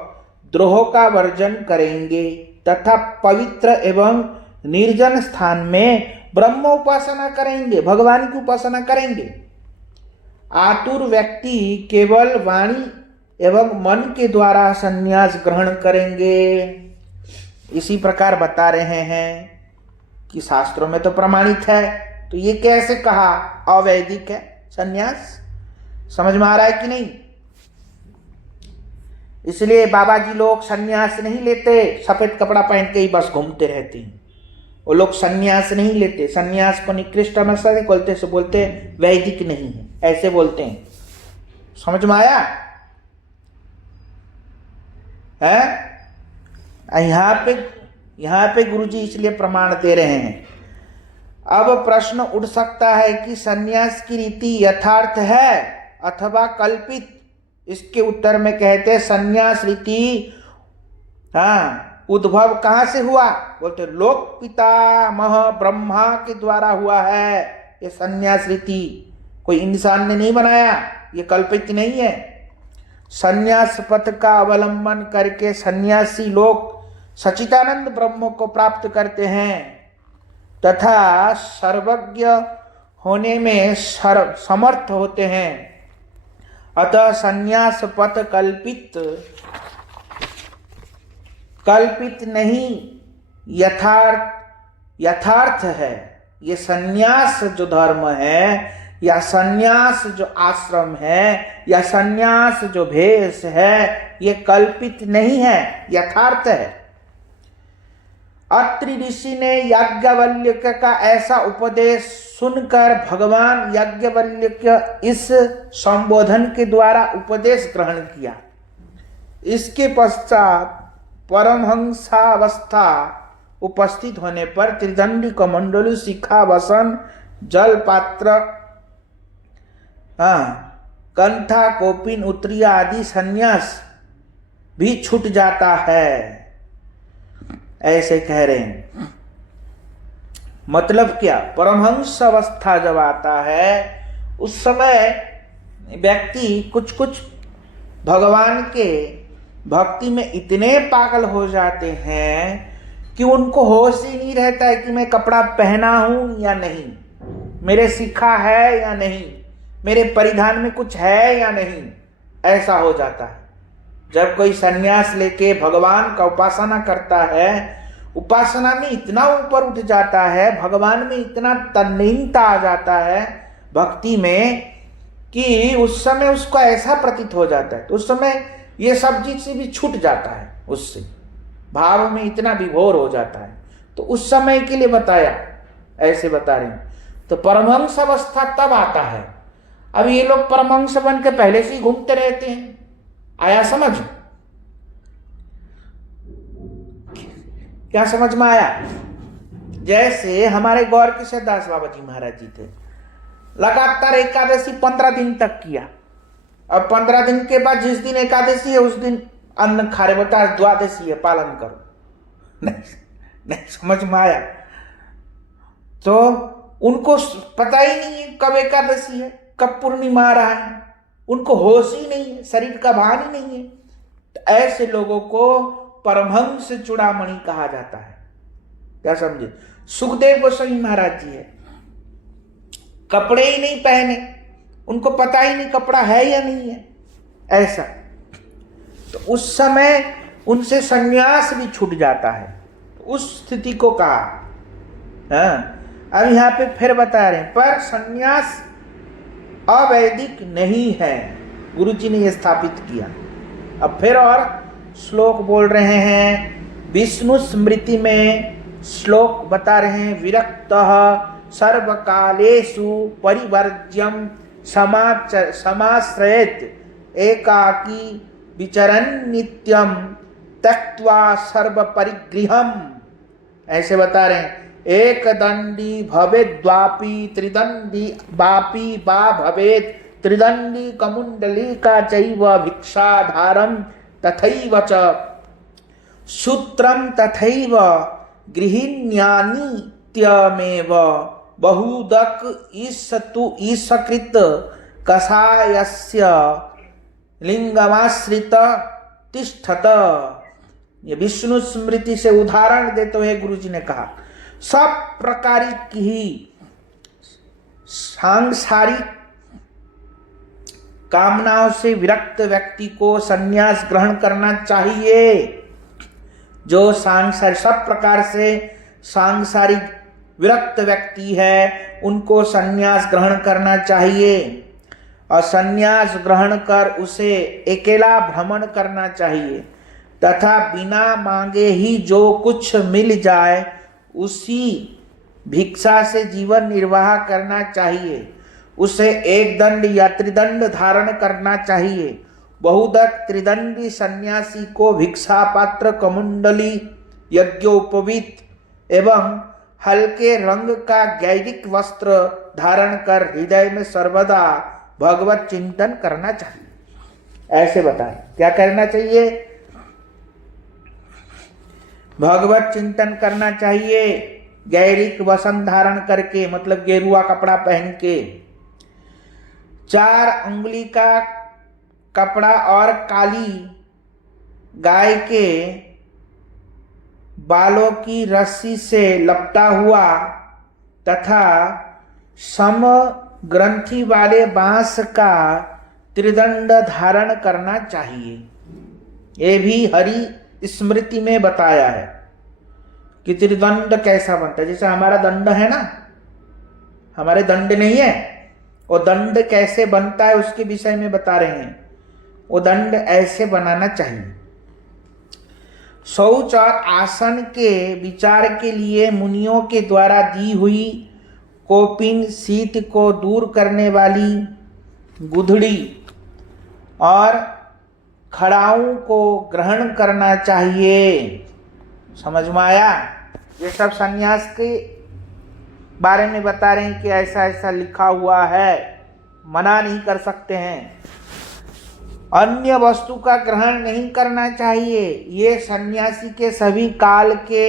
द्रोह का वर्जन करेंगे तथा पवित्र एवं निर्जन स्थान में ब्रह्म उपासना करेंगे, भगवान की उपासना करेंगे। आतुर व्यक्ति केवल वाणी एवं मन के द्वारा संन्यास ग्रहण करेंगे। इसी प्रकार बता रहे हैं कि शास्त्रों में तो प्रमाणित है, तो ये कैसे कहा अवैदिक है संन्यास? समझ में आ रहा है कि नहीं? इसलिए बाबा जी लोग संन्यास नहीं लेते, सफेद कपड़ा पहन के ही बस घूमते रहते हैं। वो लोग संन्यास नहीं लेते, संन्यास को निकृष्ट बोलते वैदिक नहीं है, ऐसे बोलते हैं। समझ में आया है? यहाँ पे गुरुजी इसलिए प्रमाण दे रहे हैं। अब प्रश्न उठ सकता है कि संन्यास की रीति यथार्थ है अथवा कल्पित। इसके उत्तर में कहते संन्यास रीति उद्भव कहां से हुआ? बोलते लोक पितामह ब्रह्मा के द्वारा हुआ है। ये संन्यास रीति कोई इंसान ने नहीं बनाया, ये कल्पित नहीं है। संन्यास पथ का अवलंबन करके सन्यासी लोग सच्चिदानंद ब्रह्म को प्राप्त करते हैं तथा सर्वज्ञ होने में समर्थ होते हैं। अतः संन्यास पथ कल्पित नहीं यथार्थ है। ये संन्यास जो धर्म है या संन्यास जो आश्रम है या संन्यास जो भेष है ये कल्पित नहीं है, यथार्थ है। अत्रि ऋषि ने याज्ञवल्क्य का ऐसा उपदेश सुनकर भगवान याज्ञवल्क्य इस संबोधन के द्वारा उपदेश ग्रहण किया। इसके पश्चात परमहंसावस्था उपस्थित होने पर त्रिदंडी कमंडलु शिखा वसन जल पात्र कंठा कोपिन उत्तरीय आदि संन्यास भी छूट जाता है, ऐसे कह रहे हैं। मतलब क्या? परमहंस अवस्था जब आता है उस समय व्यक्ति कुछ भगवान के भक्ति में इतने पागल हो जाते हैं कि उनको होश ही नहीं रहता है कि मैं कपड़ा पहना हूं या नहीं, मेरे शिखा है या नहीं, मेरे परिधान में कुछ है या नहीं, ऐसा हो जाता है। जब कोई सन्यास लेके भगवान का उपासना करता है, उपासना में इतना ऊपर उठ जाता है, भगवान में इतना तन्लीनता आ जाता है भक्ति में कि उस समय उसको ऐसा प्रतीत हो जाता है, तो उस समय ये सब चीज से भी छूट जाता है, उससे भाव में इतना विभोर हो जाता है। तो उस समय के लिए बताया, ऐसे बता रहे हैं। तो परमहंस अवस्था तब आता है। अब ये लोग परमहंस बन के पहले से ही घूमते रहते हैं। आया समझ? क्या समझ में आया? जैसे हमारे गौर किशोर दास बाबा जी महाराज जी थे, लगातार एकादशी 15 दिन तक किया, अब 15 दिन के बाद जिस दिन एकादशी है उस दिन अन्न खा रहे, बता द्वादशी है पालन करो। नहीं समझ में आया? तो उनको पता ही नहीं है कब एकादशी है, कब पूर्णिमा आ रहा है, उनको होश ही नहीं है, शरीर का भान ही नहीं है। तो ऐसे लोगों को परमहंस चूड़ामणि कहा जाता है। क्या समझे? सुखदेव गोस्वामी महाराज जी है, कपड़े ही नहीं पहने, उनको पता ही नहीं कपड़ा है या नहीं है, ऐसा। तो उस समय उनसे संन्यास भी छूट जाता है, तो उस स्थिति को कहा। हाँ, अब यहां पे फिर बता रहे हैं, पर संन्यास अवैदिक नहीं है, गुरु जी ने यह स्थापित किया। अब फिर और श्लोक बोल रहे हैं, विष्णु स्मृति में श्लोक बता रहे हैं, विरक्तः सर्वकालेषु परिवर्ज्यम समाश्रयेत एकाकी विचरन् नित्यम त्यक्त्वा सर्व परिगृहम। ऐसे बता रहे हैं, एक दंडी भवेद्वापि त्रिदंडी वापि वा भवेत् त्रिदंडी कमुंडली का चैव भिक्षाधारम तथैव च सूत्रम तथैव गृहिण्यानित्यमेव बहुदक ईशकृत कषायस्य लिंगमाश्रित तिष्ठत। ये विष्णु स्मृति से उदाहरण देते हुए गुरु जी ने कहा, सब प्रकार की सांसारिक कामनाओं से विरक्त व्यक्ति को संन्यास ग्रहण करना चाहिए। जो सब प्रकार से सांसारिक विरक्त व्यक्ति है उनको संन्यास ग्रहण करना चाहिए, और संन्यास ग्रहण कर उसे अकेला भ्रमण करना चाहिए, तथा बिना मांगे ही जो कुछ मिल जाए उसी भिक्षा से जीवन निर्वाह करना चाहिए। उसे एक दंड या त्रिदंड धारण करना चाहिए। बहुदक त्रिदंडी सन्यासी को भिक्षा पात्र, कमुंडली, यज्ञोपवीत एवं हल्के रंग का गैरिक वस्त्र धारण कर हृदय में सर्वदा भगवत चिंतन करना चाहिए। ऐसे बताएं क्या करना चाहिए? भगवत चिंतन करना चाहिए, गैरिक वस्त्र धारण करके, मतलब गेरुआ कपड़ा पहन के, 4 अंगुली का कपड़ा और काली गाय के बालों की रस्सी से लपटा हुआ तथा सम ग्रंथि वाले बांस का त्रिदंड धारण करना चाहिए। ये भी हरि स्मृति में बताया है कि त्रिदंड कैसा बनता है। जैसे हमारा दंड है ना, हमारे दंड नहीं है, वो दंड कैसे बनता है उसके विषय में बता रहे हैं। वो दंड ऐसे बनाना चाहिए। शौच और आसन के विचार के लिए मुनियों के द्वारा दी हुई कोपिन, शीत को दूर करने वाली गुधड़ी और खड़ाऊ को ग्रहण करना चाहिए। समझ में आया? ये सब संन्यास के बारे में बता रहे हैं कि ऐसा ऐसा लिखा हुआ है, मना नहीं कर सकते हैं। अन्य वस्तु का ग्रहण नहीं करना चाहिए। ये सन्यासी के सभी काल के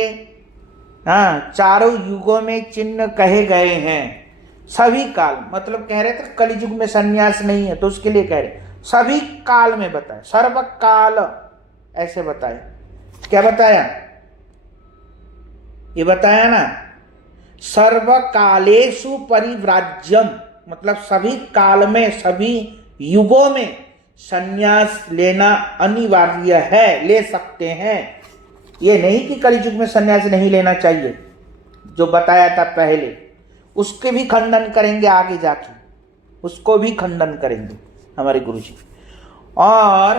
चारों युगों में चिन्ह कहे गए हैं। सभी काल मतलब कह रहे थे कलयुग में सन्यास नहीं है, तो उसके लिए कह रहे सभी काल में बताए, सर्वकाल ऐसे बताया। क्या बताया? ये बताया ना, सर्वकालेषु परिव्राज्यम, मतलब सभी काल में, सभी युगों में संन्यास लेना अनिवार्य है, ले सकते हैं। ये नहीं कि कलयुग में संन्यास नहीं लेना चाहिए, जो बताया था पहले, उसके भी खंडन करेंगे आगे जाके, उसको भी खंडन करेंगे हमारे गुरुजी। और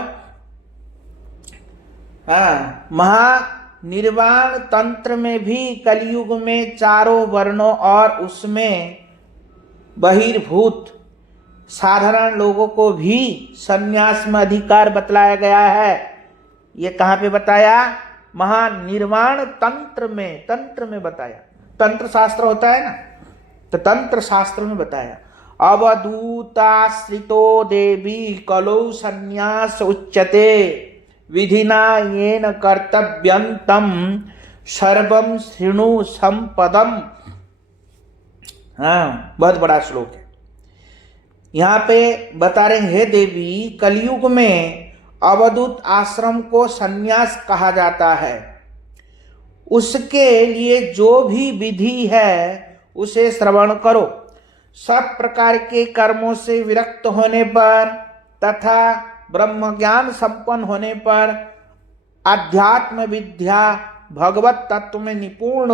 महानिर्वाण तंत्र में भी कलयुग में चारों वर्णों और उसमें बहिर्भूत साधारण लोगों को भी संन्यास में अधिकार बतलाया गया है। ये कहाँ पे बताया? महानिर्वाण तंत्र में बताया। तंत्र शास्त्र होता है ना, तो तंत्र शास्त्र में बताया अवधूताश्रितो देवी कलौ संन्यास उच्यते विधिना येन कर्तव्यं तम सर्वं शृणु संपदम। हाँ, बहुत बड़ा श्लोक है। यहाँ पे बता रहे हैं, हे देवी, कलयुग में अवधूत आश्रम को संन्यास कहा जाता है। उसके लिए जो भी विधि है उसे श्रवण करो। सब प्रकार के कर्मों से विरक्त होने पर तथा ब्रह्म ज्ञान संपन्न होने पर आध्यात्म विद्या भगवत तत्व में निपुण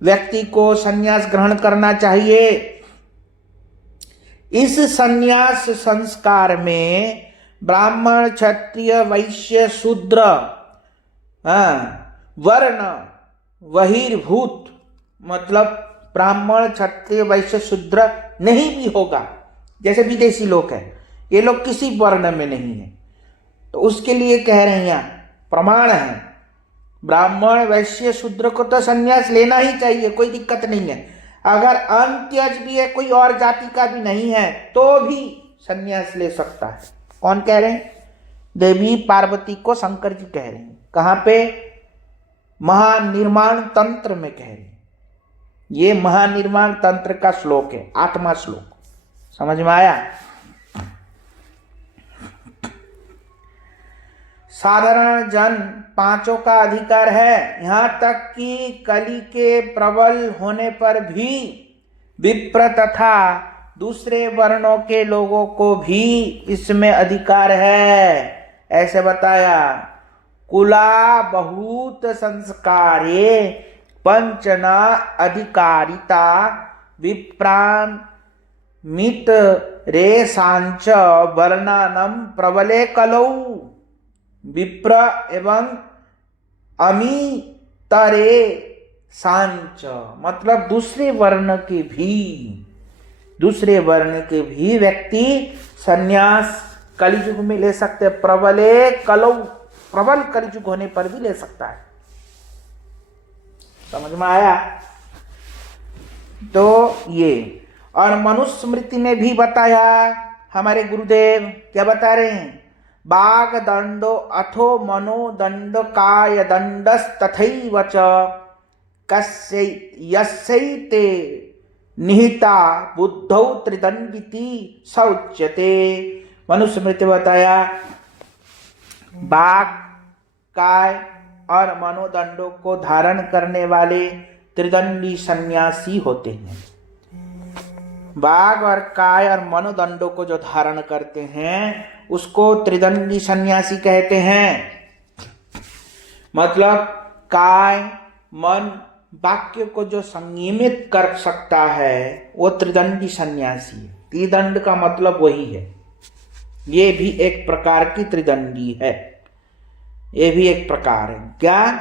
व्यक्ति को संन्यास ग्रहण करना चाहिए। इस संन्यास संस्कार में ब्राह्मण, क्षत्रिय, वैश्य, शूद्र, वर्ण बहिर्भूत, मतलब ब्राह्मण, क्षत्रिय, वैश्य, शूद्र नहीं भी होगा। जैसे विदेशी लोग हैं, ये लोग किसी वर्ण में नहीं है, तो उसके लिए कह रहे हैं, यहाँ प्रमाण है, ब्राह्मण, वैश्य, शूद्र को तो संन्यास लेना ही चाहिए, कोई दिक्कत नहीं है। अगर अंत्यज भी है, कोई और जाति का भी नहीं है, तो भी संन्यास ले सकता है। कौन कह रहे हैं? देवी पार्वती को शंकर जी कह रहे हैं। कहाँ पे? महानिर्माण तंत्र में कह रहे हैं। ये महानिर्माण तंत्र का श्लोक है, 8वां श्लोक। समझ में आया? साधारण जन पांचों का अधिकार है, यहां तक कि कली के प्रबल होने पर भी विप्र तथा दूसरे वर्णों के लोगों को भी इसमें अधिकार है। ऐसे बताया, कुला बहुत संस्कारे पंचना अधिकारिता विप्रान मित रे सांच वर्णानम प्रबले कलौ। विप्र एवं अमितरे सांच मतलब दूसरे वर्ण के भी व्यक्ति संन्यास कलियुग में ले सकते हैं। प्रबले कलौ, प्रबल कलियुग होने पर भी ले सकता है। समझ में आया? तो ये, और मनुस्मृति ने भी बताया, हमारे गुरुदेव क्या बता रहे हैं? बाग दंडो अथो मनो दंड काय दंडस तथैव च कस्य यस्यैते निहिता बुद्धौ त्रिदंडिति सौच्यते। मनुस्मृति बताया, बाघ, काय और मनोदंडों को धारण करने वाले त्रिदंडी सन्यासी होते हैं। बाघ और काय और मनोदंडों को जो धारण करते हैं उसको त्रिदंडी सन्यासी कहते हैं। मतलब काय, मन, वाक्य को जो संयमित कर सकता है वो त्रिदंडी सन्यासी है। त्रिदंड का मतलब वही है। ये भी एक प्रकार की त्रिदंडी है। ये भी एक प्रकार है। क्या?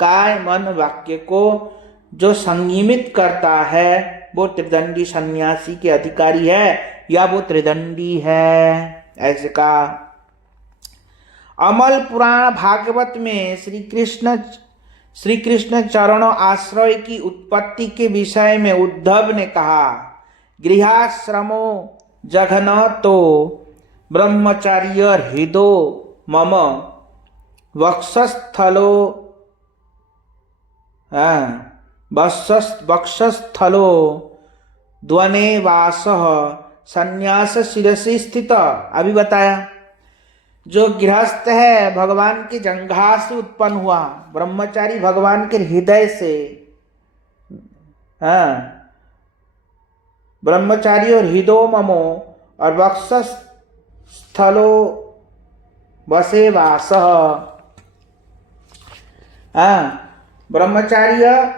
काय, मन, वाक्य को जो संयमित करता है वो त्रिदंडी सन्यासी के अधिकारी है या वो त्रिदंडी है। ऐसे कहा। अमल पुराण भागवत में श्री कृष्ण चरणों आश्रय की उत्पत्ति के विषय में उद्धव ने कहा, गृहाश्रमो जघन तो ब्रह्मचर्य हृदो मम वक्षस्थलो वक्षस्थलो द्वने वासः संन्यास शिरसि स्थित। अभी बताया, जो गृहस्थ है भगवान की जंघा से उत्पन्न हुआ, ब्रह्मचारी भगवान के हृदय से, ब्रह्मचारी और हृदो ममो और वक्षस्थलो वसे वासः। ब्रह्मचार्य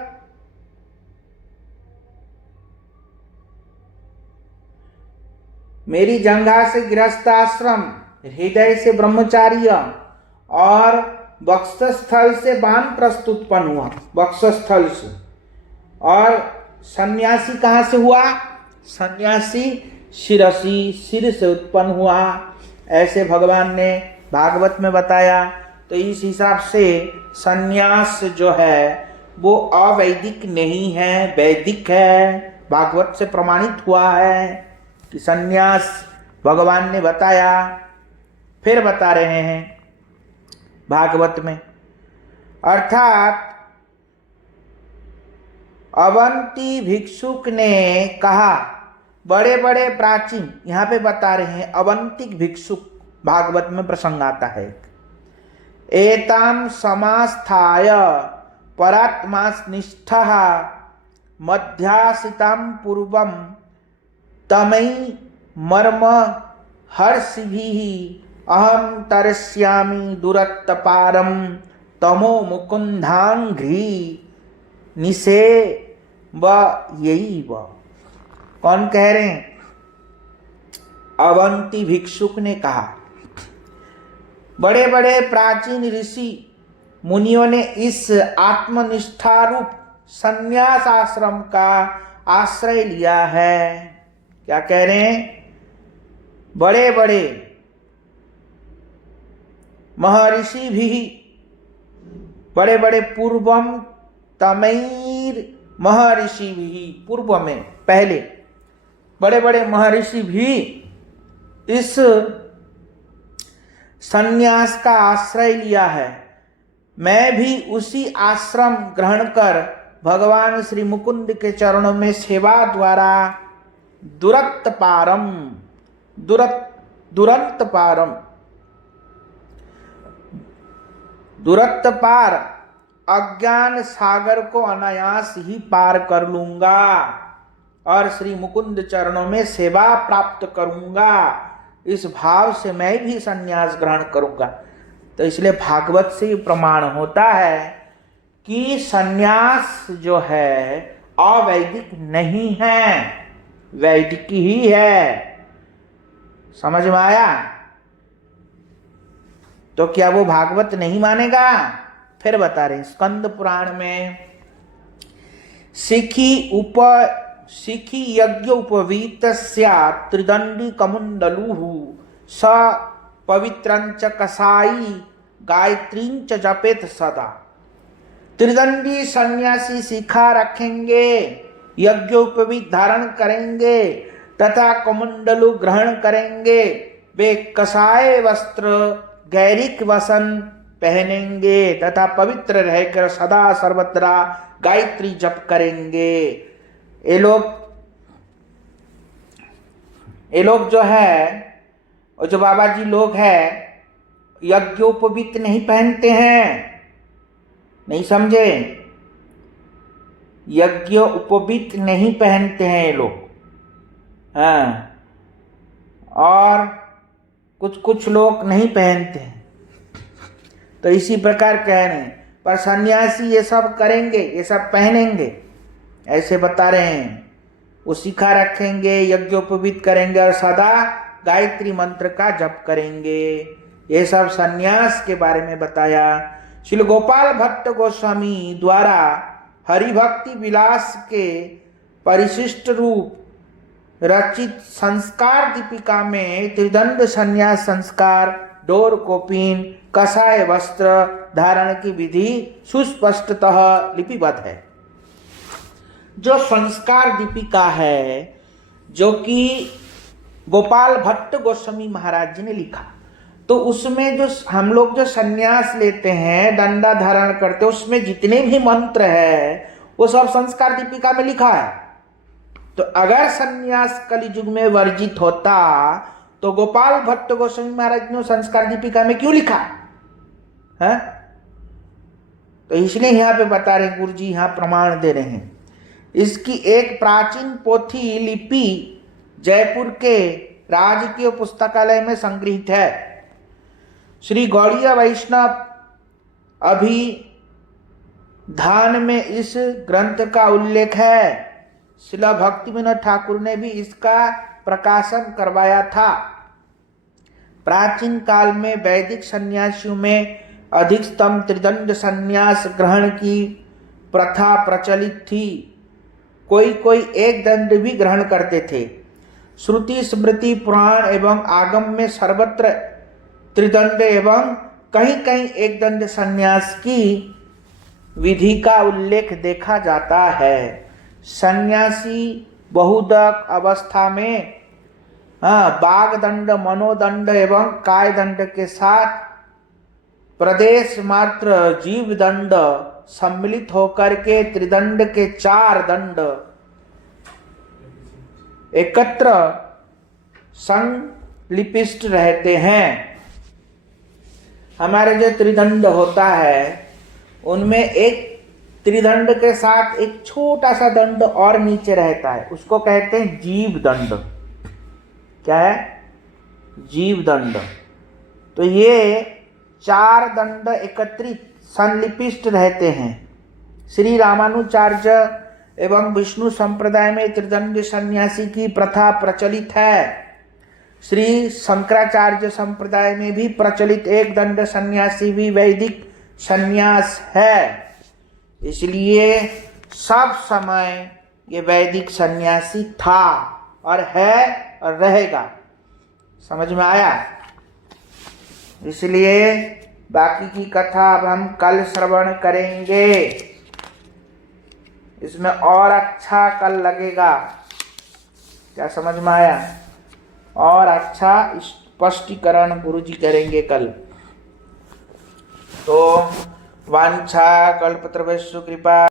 मेरी जंघा से गृहस्थ आश्रम, हृदय से ब्रह्मचार्य और वक्षस्थल से वानप्रस्थ उत्पन्न हुआ, वक्षस्थल से। और सन्यासी कहाँ से हुआ? सन्यासी शिरसी, सिर से उत्पन्न हुआ। ऐसे भगवान ने भागवत में बताया। तो तो इस हिसाब से सन्यास जो है वो अवैदिक नहीं है, वैदिक है। भागवत से प्रमाणित हुआ है कि सन्यास भगवान ने बताया, फिर बता रहे हैं भागवत में। अर्थात अवंती भिक्षुक ने कहा, बड़े बड़े प्राचीन, यहां पे बता रहे हैं अवंतिक भिक्षुक, भागवत में प्रसंग आता है। एताम समास्थाय परात्मानिष्ठः मध्यासिताम पूर्वम तमई मर्म हर्षिभिः अहम तरस्यामि दुरत्तपारम तमो मुकुंदांघ्रि निसे व यही व। कौन कह रहे हैं? अवंती भिक्षुक ने कहा, बड़े बड़े प्राचीन ऋषि मुनियों ने इस आत्मनिष्ठा रूप संन्यास आश्रम का आश्रय लिया है। क्या कह रहे हैं? बड़े बड़े महर्षि भी, बड़े बड़े पूर्वम तमैर महर्षि भी, पूर्व में पहले बड़े बड़े महर्षि भी इस संन्यास का आश्रय लिया है। मैं भी उसी आश्रम ग्रहण कर भगवान श्री मुकुंद के चरणों में सेवा द्वारा दुरंत पार अज्ञान सागर को अनायास ही पार कर लूंगा और श्री मुकुंद चरणों में सेवा प्राप्त करूंगा। इस भाव से मैं भी संन्यास ग्रहण करूंगा। तो इसलिए भागवत से प्रमाण होता है कि संन्यास जो है अवैदिक नहीं है, वैदिक ही है। समझ में आया? तो क्या वो भागवत नहीं मानेगा? फिर बता रहे स्कंद पुराण में, शिखी यज्ञ उपवीत त्रिदंडी कमुंडलु स पवित्रंच कसाई गायत्रींच जपेत सदा। त्रिदंडी सन्यासी शिखा रखेंगे, यज्ञोपवीत धारण करेंगे तथा कमुंडलु ग्रहण करेंगे। वे कसाय वस्त्र गैरिक वसन पहनेंगे तथा पवित्र रहकर सदा सर्वत्र गायत्री जप करेंगे। ये लोग जो है, और जो बाबा जी लोग हैं, यज्ञोपवीत नहीं पहनते हैं। नहीं समझे? यज्ञ उपवीत नहीं पहनते हैं ये लोग। हाँ, और कुछ लोग नहीं पहनते हैं। तो इसी प्रकार कह रहे हैं, पर सन्यासी ये सब करेंगे, ये सब पहनेंगे, ऐसे बता रहे हैं। वो शिखा रखेंगे, यज्ञोपवीत करेंगे और सदा गायत्री मंत्र का जप करेंगे। ये सब सन्यास के बारे में बताया। श्री गोपाल भट्ट गोस्वामी द्वारा हरिभक्ति विलास के परिशिष्ट रूप रचित संस्कार दीपिका में त्रिदंड संन्यास संस्कार, डोर कोपीन, कसाय वस्त्र धारण की विधि सुस्पष्टतः लिपिबद्ध है। जो संस्कार दीपिका है, जो कि गोपाल भट्ट गोस्वामी महाराज जी ने लिखा, तो उसमें जो हम लोग जो संन्यास लेते हैं, डंडा धारण करते हैं, उसमें जितने भी मंत्र है वो सब संस्कार दीपिका में लिखा है। तो अगर संन्यास कलियुग में वर्जित होता तो गोपाल भट्ट गोस्वामी महाराज ने संस्कार दीपिका में क्यों लिखा है? तो इसलिए यहां पे बता रहे गुरु जी, यहां प्रमाण दे रहे हैं। इसकी एक प्राचीन पोथी लिपि जयपुर के राजकीय पुस्तकालय में संग्रहित है। श्री गौड़ीय वैष्णव अभिधान में इस ग्रंथ का उल्लेख है। श्रील भक्तिविनोद ठाकुर ने भी इसका प्रकाशन करवाया था। प्राचीन काल में वैदिक सन्यासियों में अधिकतम त्रिदंड संन्यास ग्रहण की प्रथा प्रचलित थी। कोई एक दंड भी ग्रहण करते थे। श्रुति स्मृति पुराण एवं आगम में सर्वत्र त्रिदंड एवं कहीं कहीं एक दंड संन्यास की विधि का उल्लेख देखा जाता है। सन्यासी बहुदक अवस्था में बाघ दंड, मनोदंड एवं काय दंड के साथ प्रदेश मात्र जीव दंड सम्मिलित होकर के त्रिदंड के 4 दंड एकत्र संलिपिष्ट रहते हैं। हमारे जो त्रिदंड होता है उनमें एक त्रिदंड के साथ एक छोटा सा दंड और नीचे रहता है, उसको कहते हैं जीव दंड। क्या है? जीव दंड। तो ये 4 दंड एकत्रित संलिपिष्ट रहते हैं। श्री रामानुजाचार्य एवं विष्णु संप्रदाय में त्रिदंड सन्यासी की प्रथा प्रचलित है। श्री शंकराचार्य संप्रदाय में भी प्रचलित एक दंड सन्यासी भी वैदिक सन्यास है। इसलिए सब समय ये वैदिक सन्यासी था और है और रहेगा। समझ में आया? इसलिए बाकी की कथा अब हम कल श्रवण करेंगे। इसमें और अच्छा कल लगेगा। क्या समझ में आया? और अच्छा स्पष्टीकरण गुरुजी करेंगे कल। तो वांछा कल्पतरुभ्यश्च कृपा